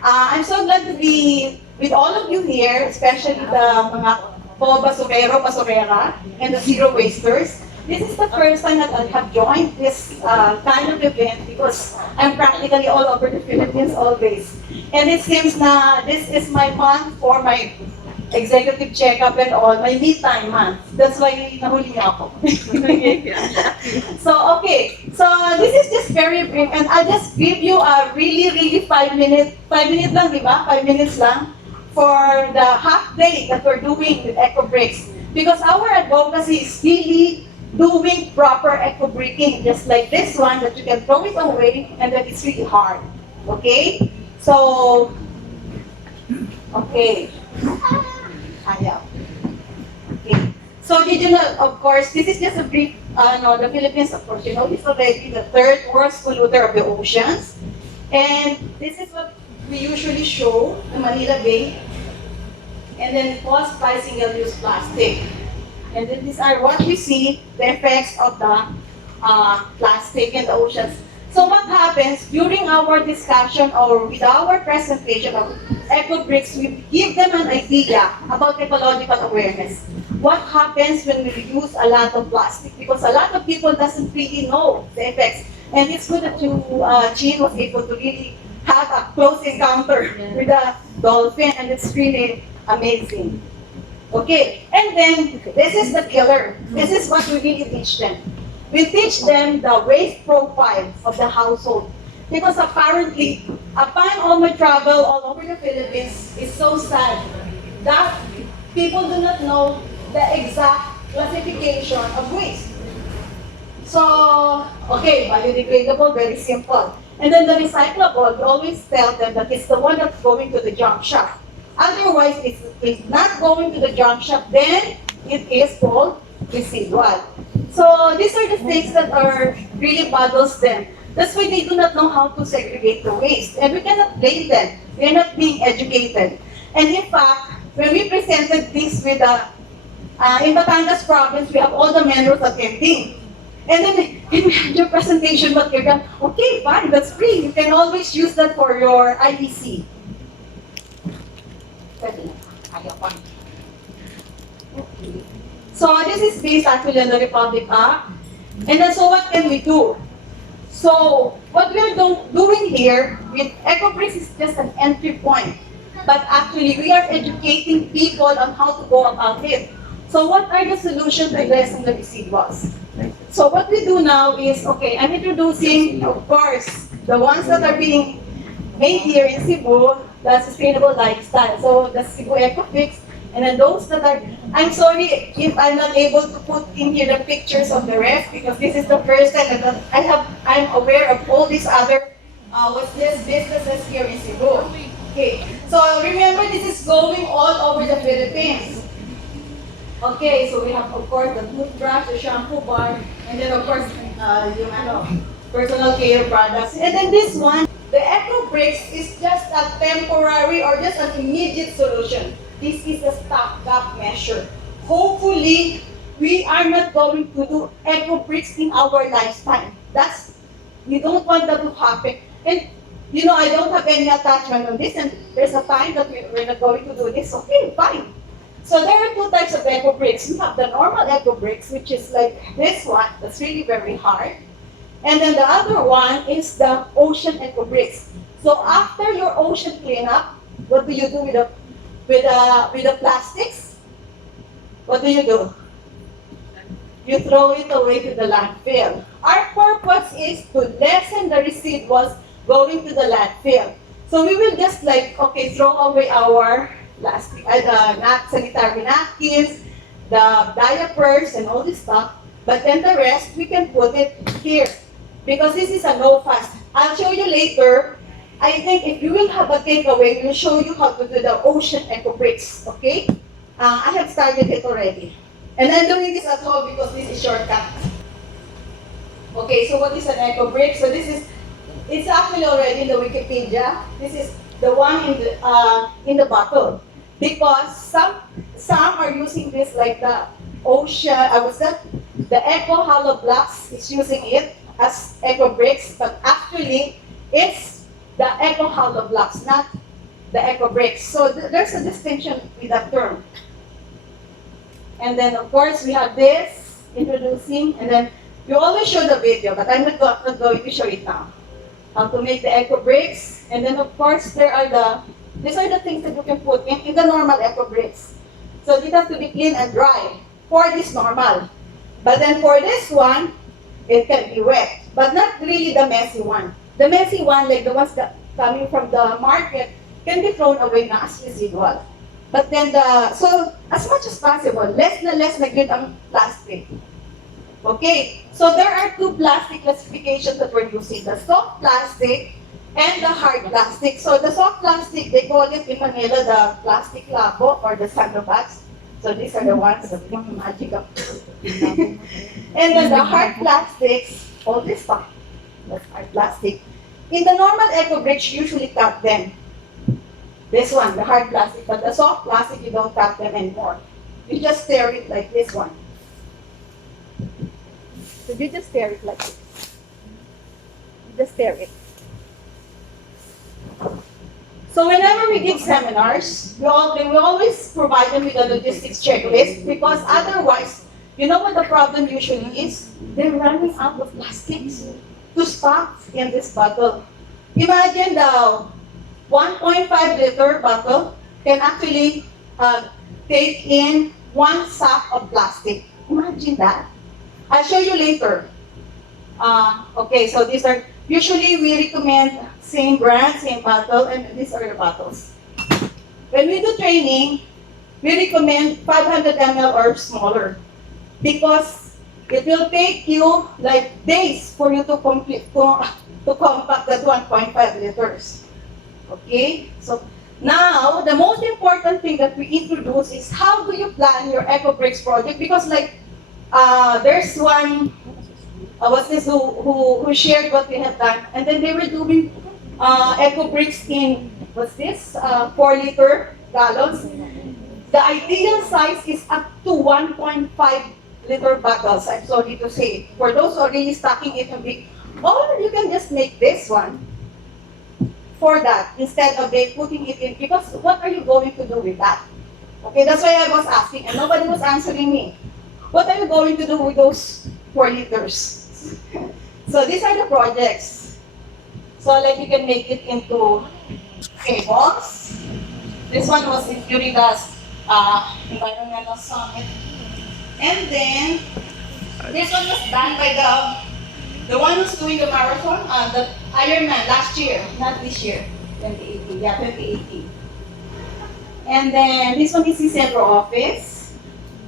I'm so glad to be with all of you here, especially the mga basurero, basurera, and the zero wasters. This is the first time that I have joined this kind of event because I'm practically all over the Philippines always. And it seems na this is my month for my executive checkup and all, my me-time month. That's why nahuli niya ako. So, okay. So, this is just very brief and I'll just give you a really 5 minutes lang, di ba? 5 minutes lang for the half day that we're doing with eco breaks. Because our advocacy is really doing proper eco breaking, just like this one that you can throw it away and that it's really hard. Okay? So, okay. Ayaw. Okay. So did you know, of course, this is just a brief, the Philippines, of course, you know, is already the third worst polluter of the oceans. And this is what we usually show, the Manila Bay. And then caused by single-use plastic. And then these are what we see, the effects of the plastic in the oceans. So what happens during our discussion or with our presentation of eco-bricks, we give them an idea about ecological awareness. What happens when we use a lot of plastic? Because a lot of people doesn't really know the effects. And it's good that Jean was able to really have a close encounter with a dolphin, and it's really amazing. Okay, and then this is the killer. This is what we really teach them. We teach them the waste profile of the household. Because apparently, Upon all my travel all over the Philippines, it's so sad that people do not know the exact classification of waste. So, okay, biodegradable, very simple. And then the recyclable, we always tell them that it's the one that's going to the junk shop. Otherwise, it's not going to the junk shop, then it is called residual. So these are the things that are really bothers them. That's why they do not know how to segregate the waste. And we cannot blame them. They are not being educated. And in fact, when we presented this with in Batangas province, we have all the members attending. And then in your presentation material, okay, fine, that's free. You can always use that for your IEC. Okay. So this is based actually on the Republic Act. And then so what can we do? So what we're doing here with EcoBricks is just an entry point. But actually we are educating people on how to go about it. So what are the solutions to addressing the residuals? So what we do now is, okay, I'm introducing, of course, the ones that are being made here in Cebu, the sustainable lifestyle. So the Cebu EcoFix, and then those that are, I'm sorry if I'm not able to put in here the pictures of the rest because this is the first time that I'm aware of all these other, what's this, businesses here in Cebu. Okay, so remember this is going all over the Philippines. Okay, so we have of course the toothbrush, the shampoo bar, and then of course yung personal care products. And then this one, the Eco Bricks is just a temporary or just an immediate solution. This is a stopgap measure. Hopefully, we are not going to do Eco Bricks in our lifetime. We don't want that to happen. And I don't have any attachment on this, and there's a time that we're not going to do this. Okay, fine. So there are two types of Eco Bricks. We have the normal Eco Bricks, which is like this one, that's really very hard. And then the other one is the ocean Eco Bricks. So after your ocean cleanup, what do you do with the plastics? What do? You throw it away to the landfill. Our purpose is to lessen the residuals going to the landfill. So we will just throw away our plastic, sanitary napkins, the diapers, and all this stuff. But then the rest, we can put it here. Because this is a no-fuss. I'll show you later. I think if you will have a takeaway, we'll show you how to do the ocean Eco Bricks, okay? I have started it already. And I'm doing this at home because this is shortcut. Okay, so what is an Eco Brick? So it's actually already in the Wikipedia. This is the one in the bottle. Because some are using this like the ocean, the Eco Hollow Blocks is using it as Eco Bricks, but actually it's the Eco Hollow Blocks, not the Eco Bricks. So there's a distinction with that term. And then of course we have this, introducing, and then you always show the video, but I'm not going to show it now. How to make the Eco Bricks, and then of course these are the things that you can put in the normal Eco Bricks. So it has to be clean and dry for this normal. But then for this one, it can be wet, but not really the messy one. The messy one, like the ones that coming from the market, can be thrown away na as residual. But then so as much as possible, less na good ang plastic. Okay, so there are two plastic classifications that we're using, the soft plastic and the hard plastic. So the soft plastic, they call it in Manila the plastic labo or the sandbags. So these are the ones that make magic up. And then the hard plastics, all this stuff, that's hard plastic. In the normal Eco Bricks, you usually cut them. This one, the hard plastic, but the soft plastic, you don't cut them anymore. You just stir it like this one. So you just stir it like this. You just stir it. So whenever we give seminars, we always provide them with a logistics checklist because otherwise, you know what the problem usually is? They're running out of plastics to stock in this bottle. Imagine the 1.5 liter bottle can actually take in 1 sack of plastic. Imagine that. I'll show you later. Okay, so these are Usually, we recommend same brand, same bottle, and these are the bottles. When we do training, we recommend 500 ml or smaller because it will take you like days for you to complete to compact that 1.5 liters. Okay? So now, the most important thing that we introduce is how do you plan your Eco Bricks project? Because like, there's one, what's this, who shared what we have done, and then they were doing Eco Bricks in, what's this, 4-liter gallons. The ideal size is up to 1.5-liter bottles, I'm sorry to say. For those already stocking it in big, or you can just make this one for that instead of they putting it in, because what are you going to do with that? Okay, that's why I was asking and nobody was answering me. What are you going to do with those 4 liters? So these are the projects. So like you can make it into cables. This one was in Florida's environmental summit. And then this one was done by the one who's doing the marathon, the Ironman last year, not this year, 2018. Yeah, 2018. And then this one is the central office.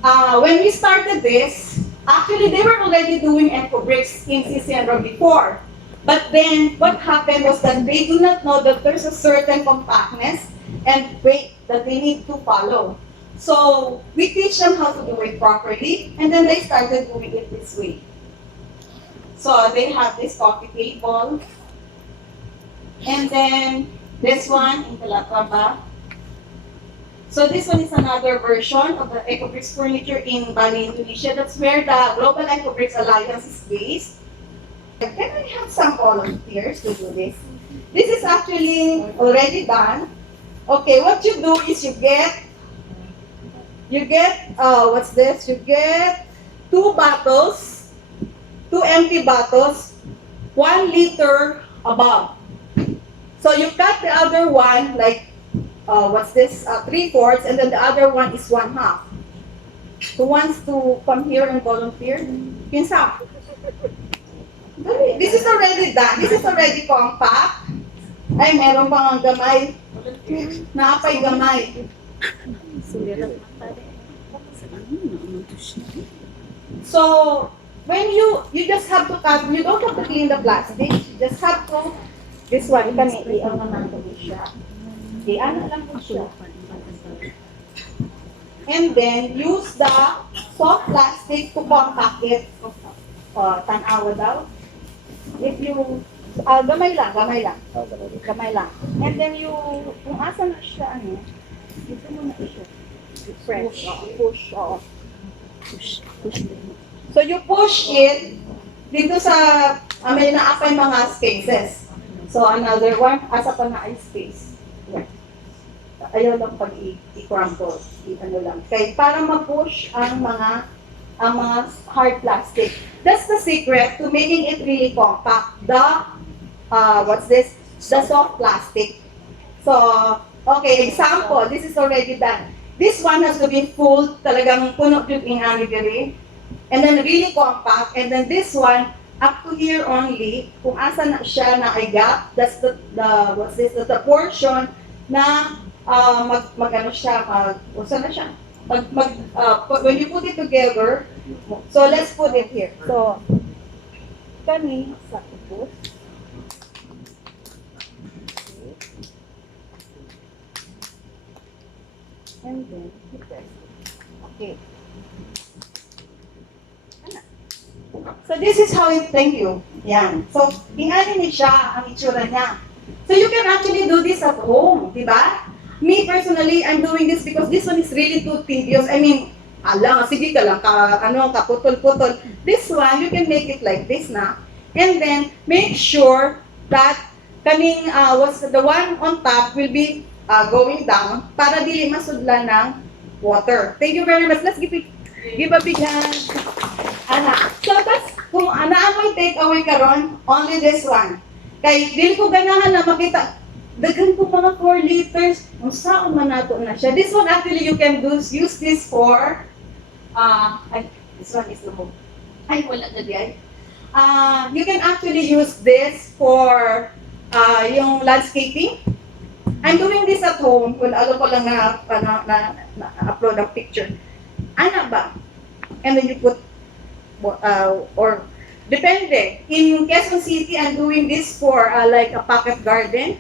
When we started this, actually they were already doing Eco Bricks in Centro before. But then what happened was that they do not know that there's a certain compactness and weight that they need to follow. So we teach them how to do it properly, and then they started doing it this way. So they have this coffee table, and then this one in Calatrava. So this one is another version of the Eco Bricks furniture in Bali, Indonesia. That's where the Global Eco Bricks Alliance is based. Can we have some volunteers to do this? This is actually already done. Okay, what you do is you get what's this? You get 2 bottles, 2 empty bottles, 1 liter above. So you cut the other one like what's this? 3/4, and then the other one is 1/2. Who wants to come here and volunteer? Pinsa. This is already done. This is already compact. Ay, meron pang gamay. Napay gamay. So, when you just have to cut, you don't have to clean the plastic. You just have to, this one, kami, i-ano naman ko siya. I-ano lang ko siya. And then, use the soft plastic to compact it. Tanawa daw. If you, gamay lang. And then you, kung asa na siya, ano, dito mo na siya. Push. So you push it dito sa, may naapay mga spaces. So another one, asa pa na ay space. Yeah. Ayaw lang pag i-crumple, i-ano lang. Kaya para ma-push ang mga hard plastic. That's the secret to making it really compact. The, what's this? The soft plastic. So, okay, example, this is already done. This one has to be full, talagang puno yung inanigari. And then really compact. And then this one, up to here only, kung asa na siya na ay gap, that's the what's this? The portion na mag-ano siya, usa na siya. When you put it together, so let's put it here. So, kani sa ipos. And then, okay. So this is how it, thank you. Yan. So, ingani ni siya ang itsura niya. So you can actually do this at home, di ba? Me personally, I'm doing this because this one is really too tedious. I mean, sige ka lang, kaputol-putol. This one, you can make it like this na. And then, make sure that kaning, the one on top will be going down para dili masudlan ng water. Thank you very much. Let's give a big hand. So that's, kung mo take away karon, only this one. Kay, dili ko ganahan na makita, dagan ko mga 4 liters, kung saan man nato na siya. This one actually you can use this for, this one is lumog. Ay, wala na di ay. You can actually use this for yung landscaping. I'm doing this at home kung ano ko lang na-upload ang picture. Ano ba? And then you put, or depende. In Quezon City, I'm doing this for like a pocket garden.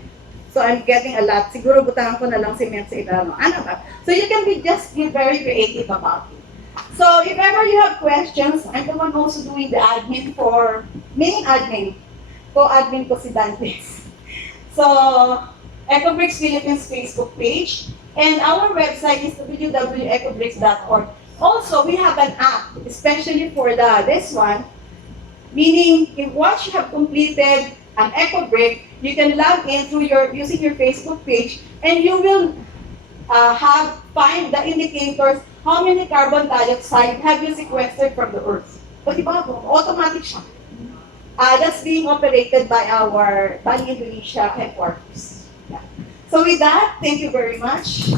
So I'm getting a lot. Siguro butangan ko na lang cement sa ilalim. Ano ba? So you can be very creative about it. So if ever you have questions, I'm the one also doing the admin for, main admin. Co-admin ko si Dantes. So, EcoBricks Philippines Facebook page. And our website is www.ecobricks.org. Also, we have an app, especially for this one. Meaning, if once you have completed an EcoBrick, you can log in through using your Facebook page, and you will find the indicators how many carbon dioxide have you sequestered from the earth. So, diba, automatic siya. That's being operated by our Bali Indonesia headquarters. Yeah. So with that, thank you very much.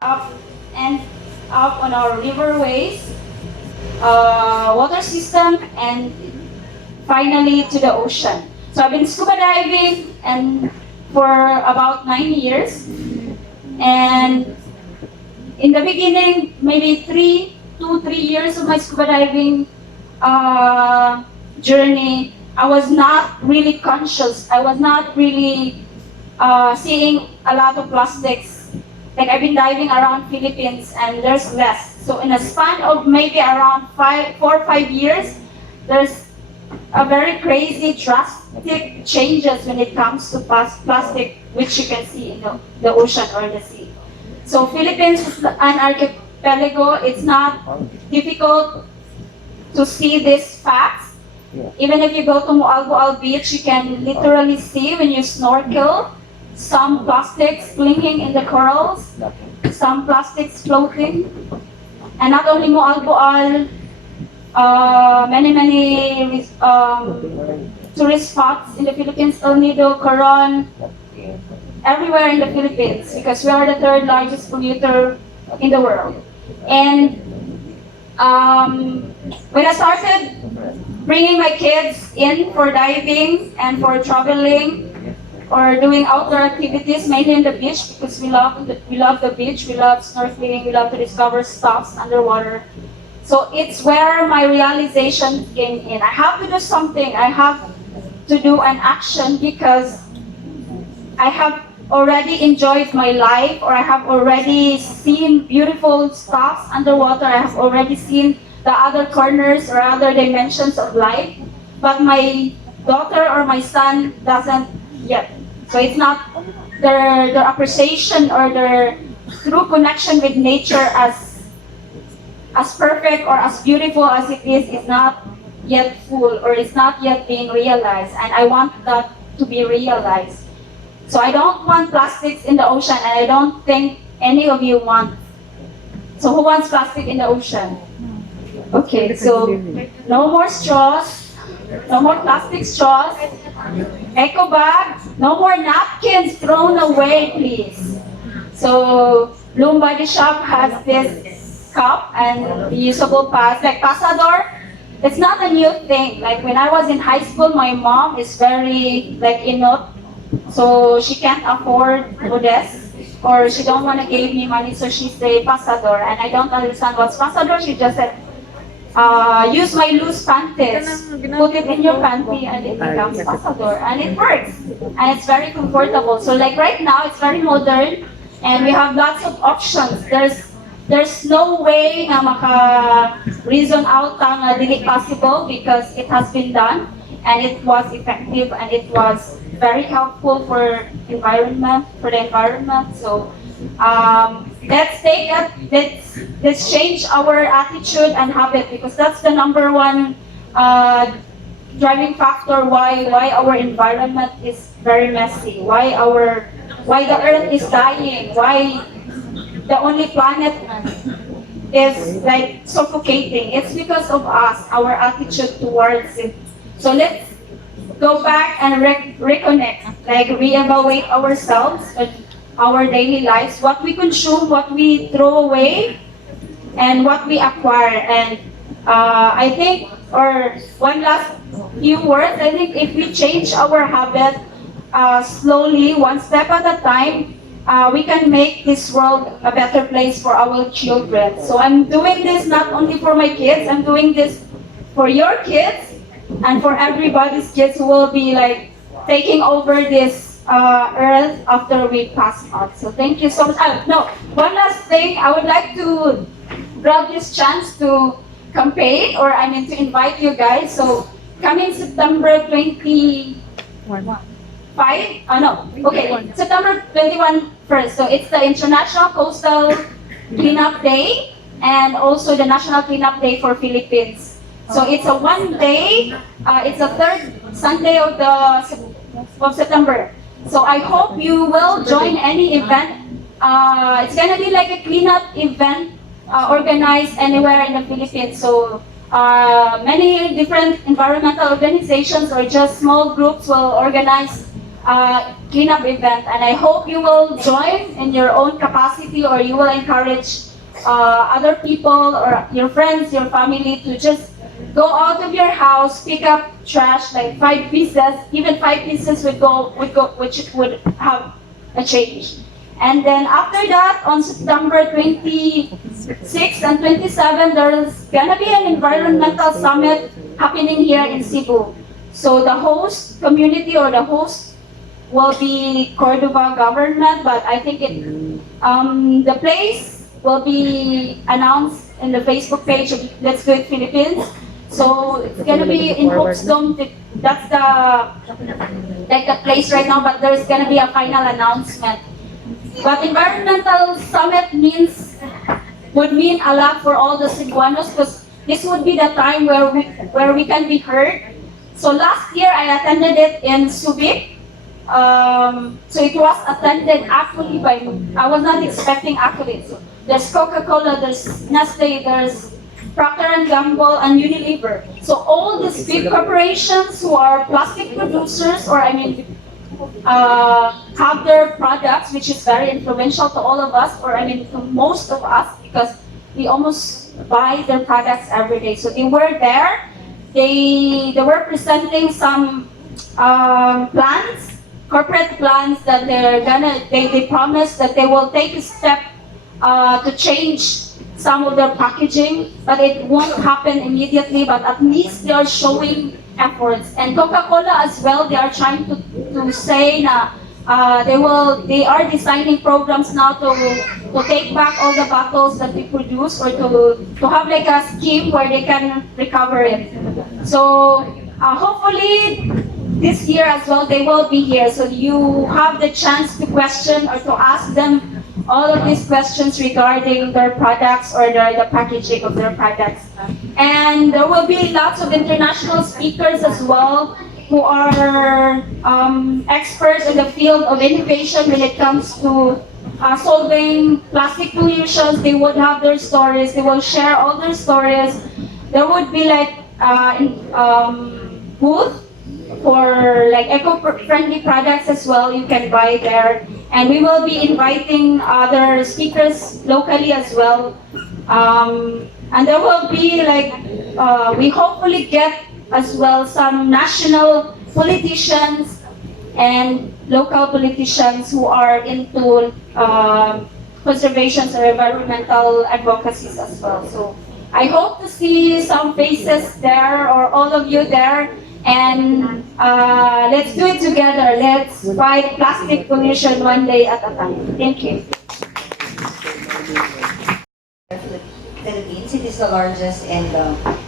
Up and up on our riverways, water system, and finally to the ocean. So I've been scuba diving and for about 9 years. And in the beginning, maybe 2-3 years of my scuba diving journey, I was not really conscious. I was not really seeing a lot of plastics. Like I've been diving around Philippines and there's less. So in a span of maybe around 4 or 5 years, there's a very crazy drastic changes when it comes to plastic, which you can see in the ocean or the sea. So Philippines is an archipelago. It's not difficult to see these facts. Even if you go to Moalboal Beach, you can literally see when you snorkel some plastics clinging in the corals, some plastics floating. And not only Moalboal, many tourist spots in the Philippines, El Nido, Coron, everywhere in the Philippines, because we are the third largest polluter in the world. And when I started bringing my kids in for diving and for traveling or doing outdoor activities, mainly in the beach, because we love the beach, we love snorkeling, we love to discover stuff underwater. So it's where my realization came in. I have to do something. I have to do an action because I have already enjoyed my life, or I have already seen beautiful stuff underwater. I have already seen the other corners or other dimensions of life, but my daughter or my son doesn't yet. So it's not their appreciation or their true connection with nature as perfect or as beautiful as it is not yet full, or it's not yet being realized, and I want that to be realized. So I don't want plastics in the ocean, and I don't think any of you want. So who wants plastic in the ocean? Okay, so no more straws, no more plastic straws, eco bags, no more napkins thrown away, please. So Bloom Body Shop has this cup and reusable pads, like Pasador. It's not a new thing. Like when I was in high school, my mom is very like inot, so she can't afford Odes, or she don't want to give me money, so she say Pasador, and I don't understand what's Pasador. She just said, use my loose panties, put it in your panty, and it becomes Pasador, and it works, and it's very comfortable. So like right now, it's very modern, and we have lots of options. There's no way na maka-reason out na dili possible, because it has been done, and it was effective, and it was very helpful for the environment. So let's change our attitude and habit, because that's the number one driving factor why our environment is very messy, why the earth is dying, why the only planet is like suffocating. It's because of us, our attitude towards it. So let's go back and reconnect, like reevaluate ourselves and our daily lives, what we consume, what we throw away, and what we acquire. And I think, or one last few words, I think if we change our habit slowly, one step at a time, we can make this world a better place for our children. So I'm doing this not only for my kids, I'm doing this for your kids and for everybody's kids who will be like taking over this earth after we pass on. So thank you so much. No, one last thing, I would like to grab this chance to campaign, or I mean to invite you guys. So coming September 25, no, okay, September 21 first. So it's the International Coastal Cleanup Day and also the National Cleanup Day for Philippines. So it's a one day, it's the third Sunday of September. So I hope you will join any event. It's gonna be like a cleanup event organized anywhere in the Philippines. So many different environmental organizations or just small groups will organize cleanup event, and I hope you will join in your own capacity, or you will encourage other people or your friends, your family to just go out of your house, pick up trash like 5 pieces. Even 5 pieces which would have a change. And then after that, on September 26th and 27th, there's gonna be an environmental summit happening here in Cebu. So the host community or the host will be Cordova government, but I think the place will be announced in the Facebook page of Let's Do It Philippines. So it's gonna be in Hope's Dome. That's the place right now, but there's gonna be a final announcement. But environmental summit would mean a lot for all the Cebuanos, because this would be the time where we can be heard. So last year I attended it in Subic. So it was attended actually by, I was not expecting actually. So there's Coca-Cola, there's Nestle, there's Procter & Gamble, and Unilever. So all these big corporations who are plastic producers, or I mean, have their products, which is very influential to all of us, or I mean to most of us, because we almost buy their products every day. So they were there. They were presenting some plans, corporate plans that they promised that they will take a step to change some of their packaging, but it won't happen immediately, but at least they are showing efforts. And Coca-Cola as well, they are trying to say na they are designing programs now to take back all the bottles that we produce, or to have like a scheme where they can recover it. So hopefully this year as well they will be here, so you have the chance to question or to ask them all of these questions regarding their products or the packaging of their products. And there will be lots of international speakers as well who are experts in the field of innovation when it comes to solving plastic pollution. They would have their stories, they will share all their stories. There would be like booth for like eco-friendly products as well, you can buy there. And we will be inviting other speakers locally as well. And there will be like, we hopefully get as well some national politicians and local politicians who are into conservation or environmental advocacies as well. So I hope to see some faces there, or all of you there. And let's do it together. Let's fight plastic pollution one day at a time. Thank you. Philippines. It is the largest and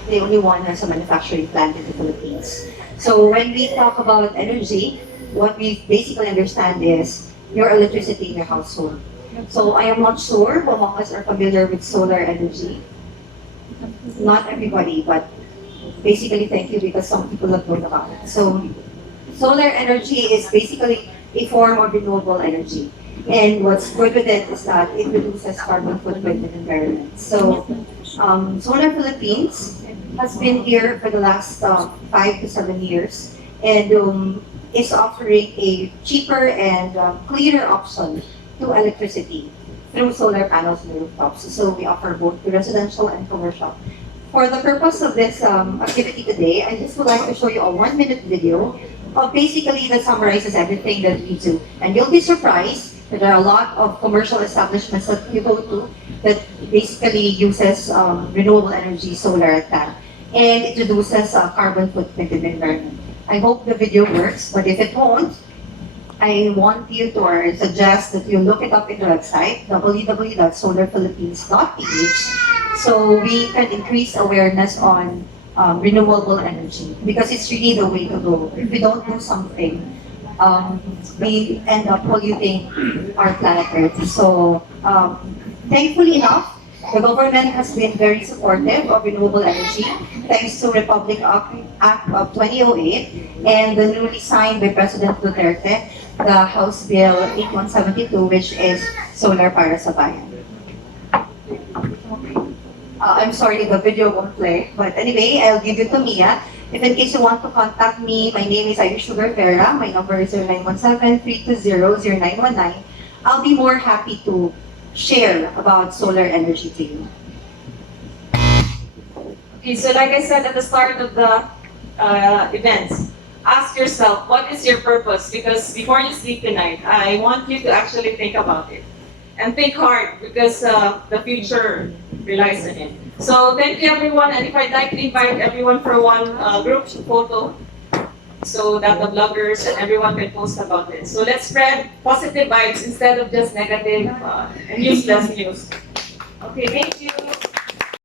the only one has a manufacturing plant in the Philippines. So when we talk about energy, what we basically understand is your electricity in your household. So I am not sure who among us are familiar with solar energy. Not everybody, but basically thank you, because some people have known about it. So solar energy is basically a form of renewable energy. And what's good with it is that it reduces carbon footprint in the environment. So Solar Philippines has been here for the last 5 to 7 years, and is offering a cheaper and cleaner option to electricity through solar panels and rooftops. So we offer both the residential and commercial. for the purpose of this activity today, I just would like to show you a 1-minute video of basically that summarizes everything that we do. And you'll be surprised that there are a lot of commercial establishments that you go to that basically uses renewable energy, solar at that, and it reduces carbon footprint in the environment. I hope the video works, but if it won't, I want you to or suggest that you look it up in the website, www.solarphilippines.ph, so we can increase awareness on renewable energy, because it's really the way to go. If we don't do something, we end up polluting our planet Earth. So, thankfully enough, the government has been very supportive of renewable energy, thanks to Republic Act of 2008 and the newly signed by President Duterte, the House Bill 8172, which is Solar para sa Bayan. I'm sorry, the video won't play, but anyway, I'll give you to Mia. If in case you want to contact me, my name is Ayusha Rivera. My number is 0917-320-0919. I'll be more happy to share about solar energy to you. Okay, so like I said at the start of the events, ask yourself, what is your purpose? Because before you sleep tonight, I want you to actually think about it. And think hard, because the future relies on it. So thank you everyone, and if I'd like to invite everyone for one group photo, so that the bloggers and everyone can post about it. So let's spread positive vibes instead of just negative and useless news. Okay, thank you.